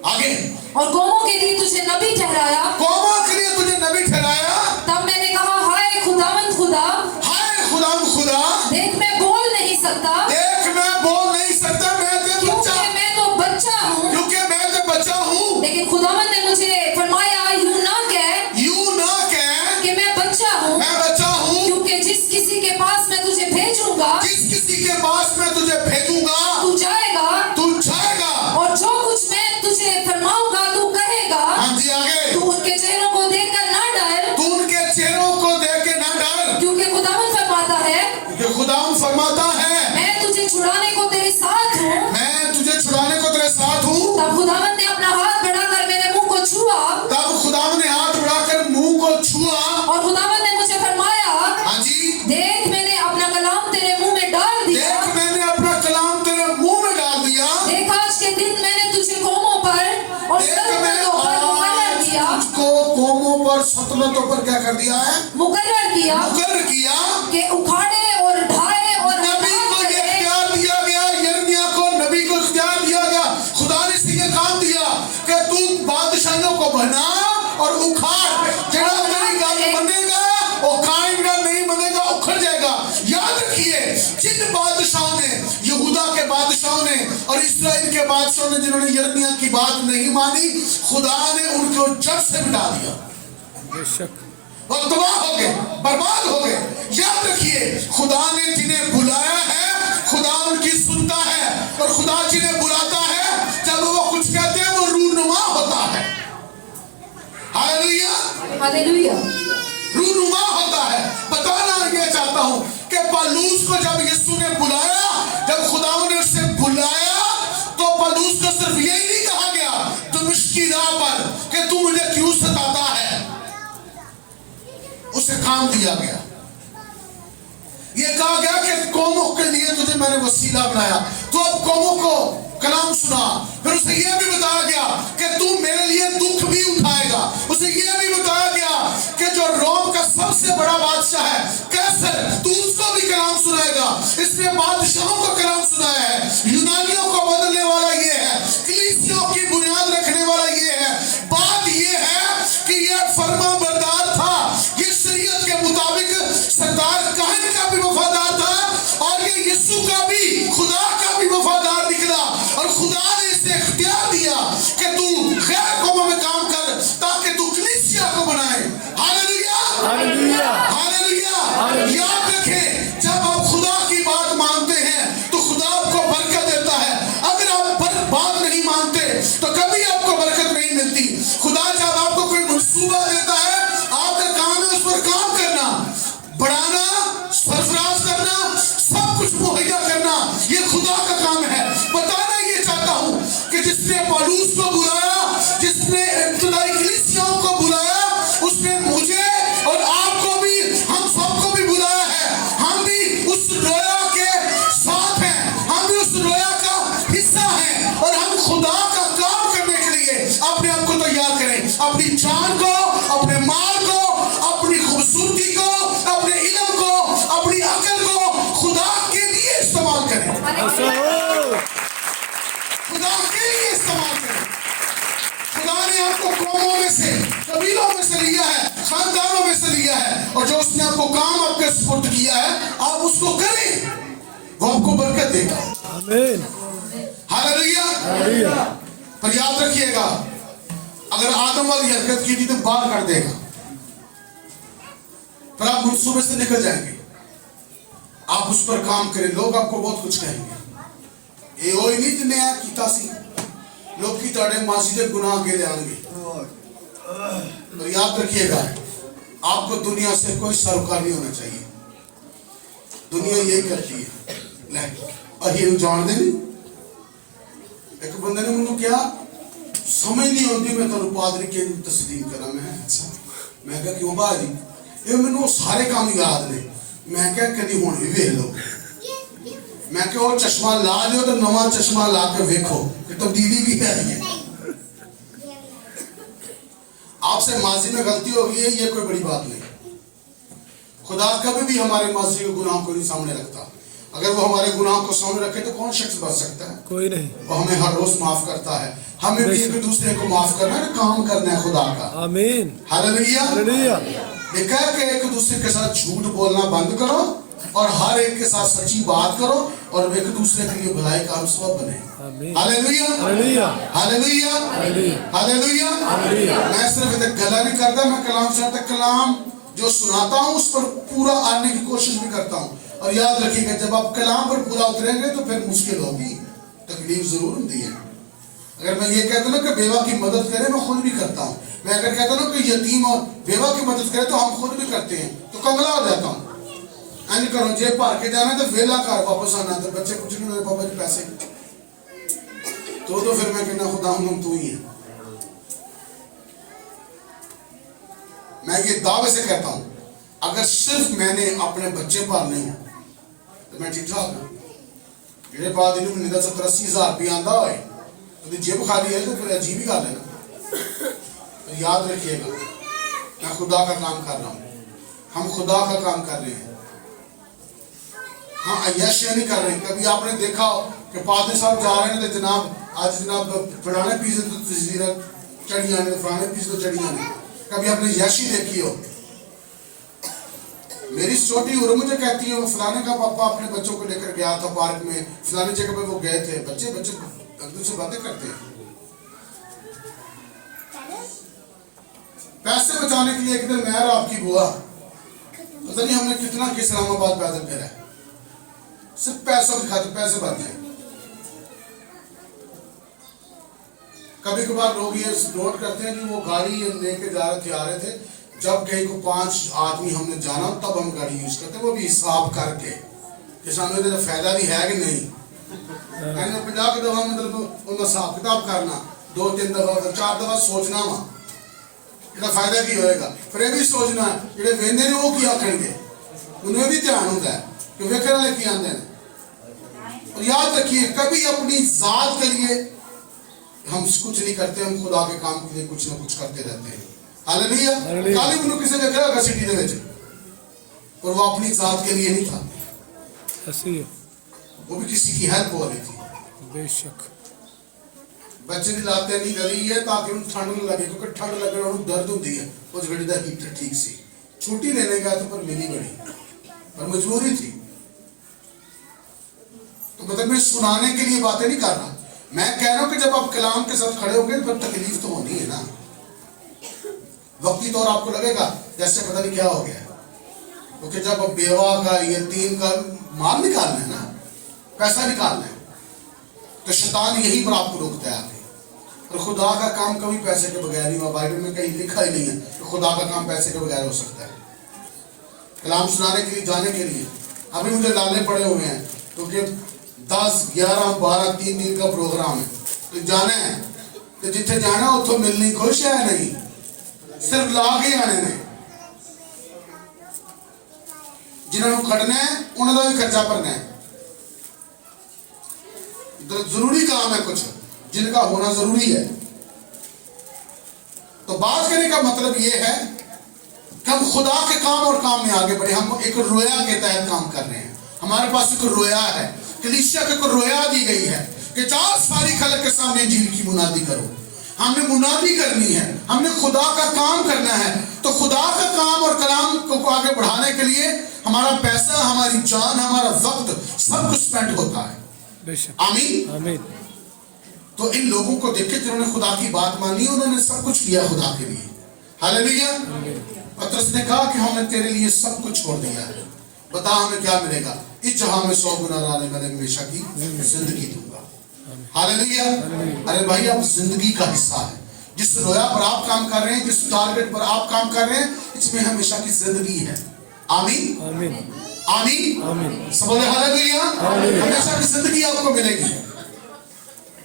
आगे, और कौमों के लिए तुझे नबी ठहराया, कौमों के लिए तुझे नबी ठहराया। तब मैंने कहा, हाय खुदावंद खुदा, हाय खुदावंद खुदा, देख मैं बोल नहीं सकता, देख मैं बोल नहीं सकता, मैं तो बच्चा, क्योंकि मैं तो बच्चा हूँ, क्योंकि मैं तो बच्चा हूँ। लेकिन खुदावंद ने मुझे फरमाया, यूं ना कह कि मैं बच्चा हूँ, मैं बच्चा हूँ, क्योंकि जिस किसी के पास मैं तुझे भेजूंगा, जिस किसी के पास मैं तुझे भेजूंगा, तू जाएगा, और जो कुछ मैं तुझे फरमाऊंगा तू कहेगा। हाँ जी, आगे, तू उनके चेहरों को देखकर ना डर, तू उनके चेहरों को देख के ना डर, क्योंकि खुदावंद फरमाता है, क्योंकि खुदावंद फरमाता है, मैं तुझे छुड़ाने को तेरे साथ हूँ। मैं तुझे छुड़ाने को तेरे साथ हूँ। तब खुदावंद ने अपना हाथ बढ़ाकर मेरे मुंह को छुआ, तब खुदावंद ने हाथ बढ़ाकर मुंह को छुआ, और खुदावंद ने मुझे फरमाया, हाँ जी, देख मैंने अपना कलाम तेरे मुंह में डाल दिया, देख मैंने अपना कलाम तेरे मुंह में डाल दिया, देख आज के दिन मैंने तुझे कौमों पर और सल्तनतों पर मुकर्रर किया, तुझको कौमों पर सल्तनतों पर क्या कर दिया है? मुकर्रर किया कि उखाड़े और ढाए और नबी को ये इख्तियार दिया गया, यिर्मयाह को नबी को इख्तियार दिया गया। खुदा ने इसे ये काम दिया कि तू बादशाहों को बना और उखाड़, जड़ा तेरी गल बनेगा वो कायेगा, नहीं बनेगा उखड़ जाएगा। याद रखिए, जिन बादशाहों ने, यहूदा के बादशाहों ने और इस्राएल के बादशाहों ने जिन्होंने यिर्मयाह की बात नहीं मानी, खुदा ने उनको जड़ से मिटा दिया, वो तबाह हो गए, बर्बाद हो गए। याद रखिए, खुदा ने जिन्हें बुलाया है, खुदा उनकी सुनता है, और खुदा जिन्हें बुलाता है, जब वो कुछ कहते हैं वो रूनुमा होता है। हालेलुया, हालेलुया, रूनुमा होता है। बताना ये चाहता हूँ कि पौलुस को जब यीशु ने बुलाया, जब खुदा ने उसे बुलाया, तो पौलुस को सिर्फ यही नहीं कहा गया दमिश्क राह पर कि तू मुझे क्यों सताता है, उसे काम दिया गया। ये कहा गया कि कौमों के लिए तुझे मैंने वसीला बनाया, तो अब कौमों को कलाम सुना। फिर उसे यह भी बताया गया कि तू मेरे लिए दुख भी उठाएगा। उसे यह भी बताया गया कि जो रोम का सबसे बड़ा बादशाह है कैसर, तू उसको भी कलाम सुनाएगा। इसने बादशाहों को कलाम सुनाया है, यूनानियों को बदलने वाला ये है, कलीसियों की बुनियाद रखने वाला ये है। बात ये है कि यह फर्मा बरदार था, ये शरीयत के मुताबिक सरदार काहन का भी वफादार था, और ये यीशु का भी, खुदा का भी वफादार निकला। और खुदा ने इसे इख्तियार दिया कि तू गैर कौमों में काम कर, ताकि तू कलीसिया को बनाए। Hallelujah, hallelujah, hallelujah. याद रखें, जब आप खुदा की बात मानते हैं तो खुदा आपको बरकत देता है। अगर आप बात नहीं मानते तो कभी आपको बरकत नहीं मिलती। खुदा जब आपको कोई मंसूबा देता है, आपका काम है उस पर काम करना, बढ़ाना, सरफराज करना, सब कुछ मुहैया करना, ये खुदा का काम है। बताना ये चाहता हूं कि जिसने पौलुस को बुलाया, जिसने इब्तिदाई कलीसियाओं को बुलाया, उसने मुझे और आपको भी, हम सबको भी बुलाया है। हम भी उस रोया के साथ हैं, हम भी उस रोया का हिस्सा हैं, और हम खुदा का काम करने के लिए अपने आप को तैयार करें। अपनी जान को, अपने माल को, अपनी खूबसूरती को, अपने इल्म को, अपनी अकल को खुदा के लिए इस्तेमाल करें, खुदा के लिए इस्तेमाल करें। खुदा ने आपको कौमों में से, कबीलों में से लिया है, खानदानों में से लिया है, और जो उसने आपको काम आपके सुपुर्द किया है, आप उसको करें, वो आपको बरकत देगा। आमीन, हालेलुया, हालेलुया। पर याद रखिएगा, अगर आदम वाली हरकत की थी तो बाहर कर देगा, पर आप मंसूबे से निकल जाएंगे। आप उस पर काम करें, लोग आपको बहुत कुछ कहेंगे। ये वही नहीं जिन्हें कीता सी, लोग की ताड़े मासी दे गुनाह के ले आएंगे, तो याद रखिएगा, आपको दुनिया से कोई सरोकार नहीं होना चाहिए। दुनिया यही करती है, ले अही जान दे नहीं। एक बंदे ने मुझे क्या समझ नहीं होती, मैं तेन पादरी के तस्लीम करा। मैं अच्छा, मैं क्या क्यों भाजी, ये मैंने सारे काम याद ने। मैं क्या कभी हुण भी वेख लो, मैं क्या वो चश्मा ला लियो तो नवा चश्मा ला के देखो कि तब्दीली भी है। आपसे माजी में गलती हो गई है, ये कोई बड़ी बात नहीं। खुदा कभी भी हमारे माजी के गुनाह को नहीं सामने रखता। अगर वो हमारे गुनाह को सामने रखे तो कौन शख्स बच सकता है? कोई नहीं। वो हमें हर रोज माफ करता है। हमें भी एक दूसरे को माफ करना है, काम करना है खुदा का। आमीन, हालेलुया, हालेलुया। देखा कि एक दूसरे के साथ झूठ बोलना बंद करो और हर एक के साथ सच्ची बात करो और एक दूसरे के लिए भलाई का सबब बने। Hallelujah, hallelujah, hallelujah, hallelujah. मैं सिर्फ एक गला नहीं करता, मैं कलाम से कलाम जो सुनाता हूँ उस पर पूरा आने की कोशिश भी करता हूँ। और याद रखिएगा, जब आप कलाम पर पूरा उतरेंगे तो फिर मुश्किल होगी, तकलीफ जरूर होती है। अगर मैं ये कहता हूँ कि बेवा की मदद करें, मैं खुद भी करता हूँ। मैं अगर कहता हूँ कि यतीम और बेवा की मदद करें तो हम खुद भी करते हैं, तो कमला हो जाता हूँ। ऐन करो, जेब भर के जाना तो वेला घर वापस आना, तो बच्चे कुछ नहीं होते, पापा जी पैसे तो फिर मैं कहना खुदा हम तू ही है। मैं ये दावे से कहता हूँ, अगर सिर्फ मैंने अपने बच्चे पालने हो तो मैं ठीक ठाक हूँ। मेरे पास दिन में 70-80 हज़ार रुपया आंदा है तो जेब खाली है तो फिर अजीब ही गाल है ना। तो याद रखिएगा, मैं खुदा का काम कर रहा हूँ, हम खुदा का काम कर रहे हैं। हाँ, अय्याशियां नहीं कर रहे। कभी आपने देखा हो कि पादरी साहब जा रहे हैं तो जनाब आज जनाब फलाने पीछे तो तस्वीर चढ़ी आने, फलाने पीछे तो चढ़ी आने। कभी आपने यशी देखी हो? मेरी छोटी उम्र मुझे कहती है, फलाने का पापा अपने बच्चों को लेकर गया था पार्क में, फलाने जगह पे वो गए थे। बच्चे एक दूसरे बातें करते हैं। पैसे बचाने के लिए एक दिन मैं और आपकी बुआ, पता नहीं हमने कितना कि इस्लामाबाद पैदल फिरा है, सिर्फ पैसों की खातिर, पैसे बच गए। कभी कभार लोग ये नोट करते हैं कि वो गाड़ी लेके आ रहे थे, जब कहीं को 5 आदमी हमने जाना तब हम गाड़ी यूज करते, वो भी हिसाब करके कि सामने तो फायदा भी है कि नहीं। 50 दफा मतलब उनका हिसाब किताब करना, 2-3 दफा 4 दफा सोचना वा कि फायदा की होएगा। फिर यह भी सोचना जो वेंदे ने वो की आखेंगे, उन्हें भी ध्यान होता है कि वेखने वाले की आते हैं। और याद रखिए, कभी अपनी जात के लिए हम कुछ नहीं करते, हम खुदा के काम के लिए कुछ ना कुछ करते रहते हैं। हालेलुया। काली उन्होंने किसी ने कहा सिटी दे विच, और वो अपनी जात के लिए नहीं था, वो भी किसी की हेल्प हो रही थी। बेशक बच्चे की लाते नहीं गली है ताकि उन्हें ठंड न लगे, क्योंकि ठंड लगे उन्हें दर्द होती है। उस घड़ी का हीटर ठीक सी छुट्टी लेने गया तो पर मिली बड़ी, पर मजबूरी थी। तो मतलब मैं सुनाने के लिए बातें नहीं कर रहा, मैं कह रहा हूं कि जब आप कलाम के साथ खड़े होंगे तो तकलीफ तो होनी है ना। वक्ती तौर आपको लगेगा जैसे पता नहीं क्या हो गया, क्योंकि जब बेवा का यतीम का माल निकालना है ना, पैसा निकालना है, तो शैतान यही पर आपको रोकता है आगे। और खुदा का काम कभी पैसे के बगैर नहीं हुआ। बाइबल में कहीं लिखा ही नहीं है कि खुदा का काम पैसे के बगैर हो सकता है। कलाम सुनाने के लिए जाने के लिए अभी मुझे लाले पड़े हुए हैं, क्योंकि 10, 11, 12, 3 दिन का प्रोग्राम है, तो जाना है। तो जिथे जाना उतो मिलनी खुश है नहीं, सिर्फ ला के आने ने। जिन्होंने खड़ना है उन्होंने भी खर्चा भरना है। जरूरी काम है कुछ जिनका होना जरूरी है। तो बात करने का मतलब यह है कि हम खुदा के काम और काम में आगे बढ़े। हम एक रोया के तहत काम कर रहे हैं। हमारे पास एक रोया है, कलीसिया को रोया दी गई है कि 4 सारी खलक के सामने इंजील की मुनादी करो। हमने मुनादी करनी है, हमने खुदा का काम करना है। तो खुदा का काम और कलाम को आगे बढ़ाने के लिए हमारा पैसा, हमारी जान, हमारा वक्त सब कुछ स्पेंड होता है। आमीन, आमीन। तो इन लोगों को देख के जिन्होंने खुदा की बात मानी, उन्होंने सब कुछ किया खुदा के लिए। हालेलुया। पतरस ने कहा कि हमने तेरे लिए सब कुछ छोड़ दिया है, बता हमें क्या मिलेगा। इस जहां में 100 गुना रहने वाले हमेशा की जिंदगी दूंगा। हालेलुया। अरे भाई, आप जिंदगी का हिस्सा है। जिस रोया पर आप काम कर रहे हैं, जिस टारगेट पर आप काम कर रहे हैं, इसमें हमेशा की जिंदगी है। आमीन आमीन आमीन आमीन। सब बोले हालेलुया। हमेशा की जिंदगी आपको मिलेगी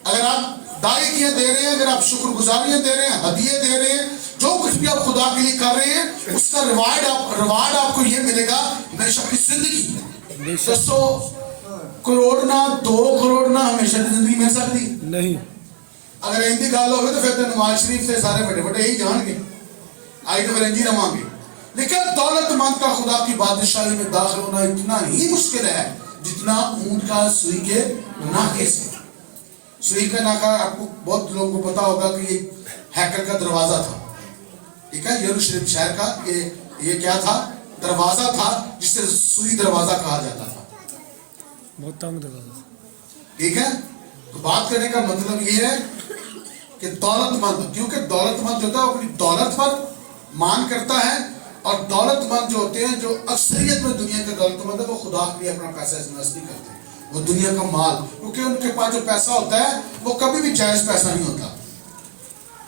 अगर आप दायित्व दे रहे हैं, अगर आप शुक्रगुजारियां दे रहे हैं, हदिये दे रहे हैं, जो कुछ भी आप खुदा के लिए कर रहे हैं, उसका रिवार्ड आपको ये मिलेगा हमेशा की जिंदगी। 200 करोड़ ना 2 करोड़ ना हमेशा की जिंदगी मिल सकती नहीं। अगर इंदी गल हो तो फिर तो नवाज शरीफ से सारे बड़े बड़े यही जाएंगे, आई तो फिर इंजी रवांगे। लेकिन दौलतमंद का खुदा की बादशाही में दाखिल होना इतना ही मुश्किल है जितना ऊंट का सुई के नाके से। सुई का नाका आपको बहुत लोगों को पता होगा कि ये हैकर का दरवाजा था, ठीक है, यरूशलेम शहर का ये क्या था, दरवाजा था जिसे सुई दरवाजा कहा जाता था, बहुत तंग दरवाजा, ठीक है। तो बात करने का मतलब ये है कि दौलतमंद, क्योंकि दौलतमंद जो होता है अपनी दौलत पर मान करता है, और दौलतमंद जो होते हैं, जो अक्सरियत में दुनिया के दौलतमंद है, वो खुदा के लिए अपना पैसा इन्वेस्ट नहीं करते, वो दुनिया का माल, क्योंकि उनके पास जो पैसा होता है वो कभी भी जायज पैसा नहीं होता।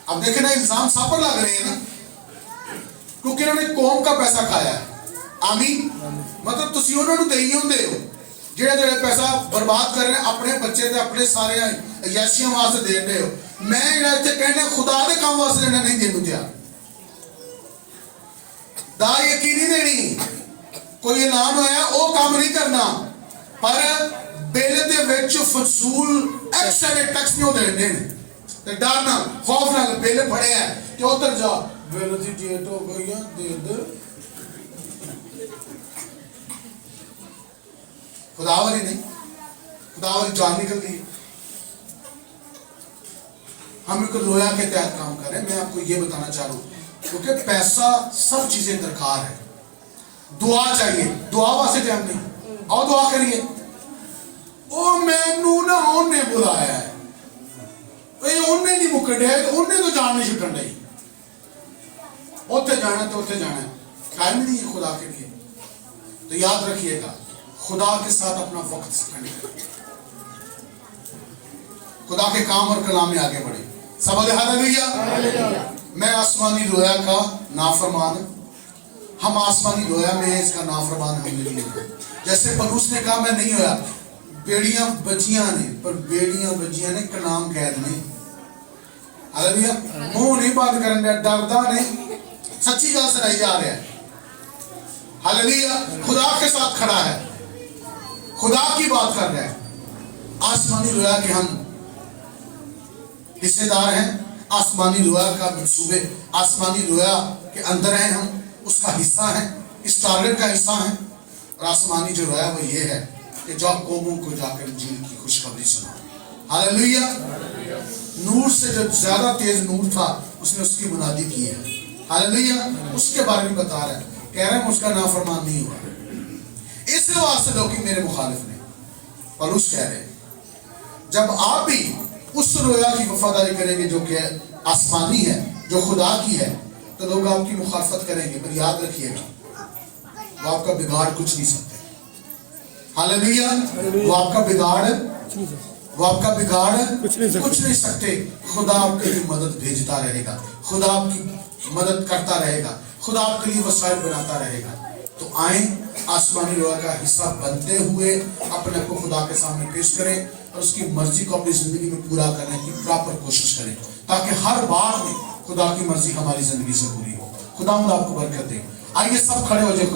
अब देखे ना, इल्जाम सब पर लग रहे हैं ना, क्योंकि उन्होंने कौम का पैसा खाया है। आमीन। मतलब तुसी उन्होंने दे ही होंदे हो जेड़ा पैसा बर्बाद कर रहे हैं अपने बच्चे ते अपने सारे याशियां वास्ते दे रहे हो। मैं जेड़ा इत्थे कहना खुदा दे काम वास्ते देना नहीं देनु तैयार, दा यकीन नहीं देनी, कोई ऐलान होया वो काम नहीं करना, पर बिल दे विच फजूल एक्स्ट्रा टैक्स नहीं देने ते डरना खौफ नाल बिल फड़े है कि उधर जा बिल दी डेट हो गई है दे दे। खुदावरी नहीं, खुदावरी जान निकल गई। हम एक रोया के तहत काम कर रहे हैं। मैं आपको ये बताना चाह रहा हूं, क्योंकि पैसा सब चीजें दरकार है, दुआ चाहिए, दुआ वास्ते टाइम नहीं, आओ दुआ करिए। ओ मैनू ना उन्हें बुलाया है, उन्हें नहीं मुकड़े, उन्हें तो जान नहीं छुटन नहीं, उत्थे जाना तो उत्थे जाना है, टाइम नहीं है खुदा के लिए। तो याद रखिएगा, खुदा के साथ अपना वक्त स्पेंड करें, खुदा के काम और कलाम में आगे बढ़े। सब हालेलुया। मैं आसमानी रोया का नाफरमान, हम आसमानी रोया में इसका नाफरमान हमने नहीं है। जैसे पलूस ने कहा मैं नहीं होया, बेड़ियां बजियां ने, पर बेड़ियां बजियां ने कलाम कैद नहीं। हालेलुया। मुंह नहीं बंद करने, डरदा नहीं, सच्ची गल सुनाई जा रहा है। हालेलुया। खुदा के साथ खड़ा है, खुदा की बात कर रहा है। आसमानी रोया के हम हिस्सेदार हैं, आसमानी रोया का मंसूबे, आसमानी रोया के अंदर हैं हम, उसका हिस्सा है, इस टारगेट का हिस्सा है। और आसमानी जो रोया वो ये है कि जो कौमों को जाकर इंजील की खुशखबरी सुनाओ। हालेलुया। नूर से जो ज्यादा तेज नूर था उसने उसकी मुनादी की है। हालेलुया। उसके बारे में बता रहा है, कह रहे हैं उसका नाफरमान नहीं हुआ। इस वास्ते लोग मेरे मुखालिफ ने, पलूस कह रहे हैं जब आप भी उस रोया की वफादारी करेंगे जो कि आसमानी है, जो खुदा की है, तो लोग आपकी मुखालफत करेंगे, पर याद रखिएगा वो आपका बिगाड़ कुछ नहीं सकते। हालेलुया। वो आपका बिगाड़ कुछ नहीं सकते। खुदा आपके लिए मदद भेजता रहेगा, खुदा आपकी मदद करता रहेगा, खुदा आपके लिए वसाइल बनाता रहेगा। तो आए आसमानी रोया का हिस्सा बनते हुए अपने को खुदा के सामने पेश करें और उसकी मर्जी को अपनी जिंदगी में पूरा करने की प्रॉपर कोशिश करें, ताकि हर बात में खुदा की मर्जी हमारी जिंदगी से पूरी हो। खुदा आपको बरकत दे। आइए सब खड़े हो जाए।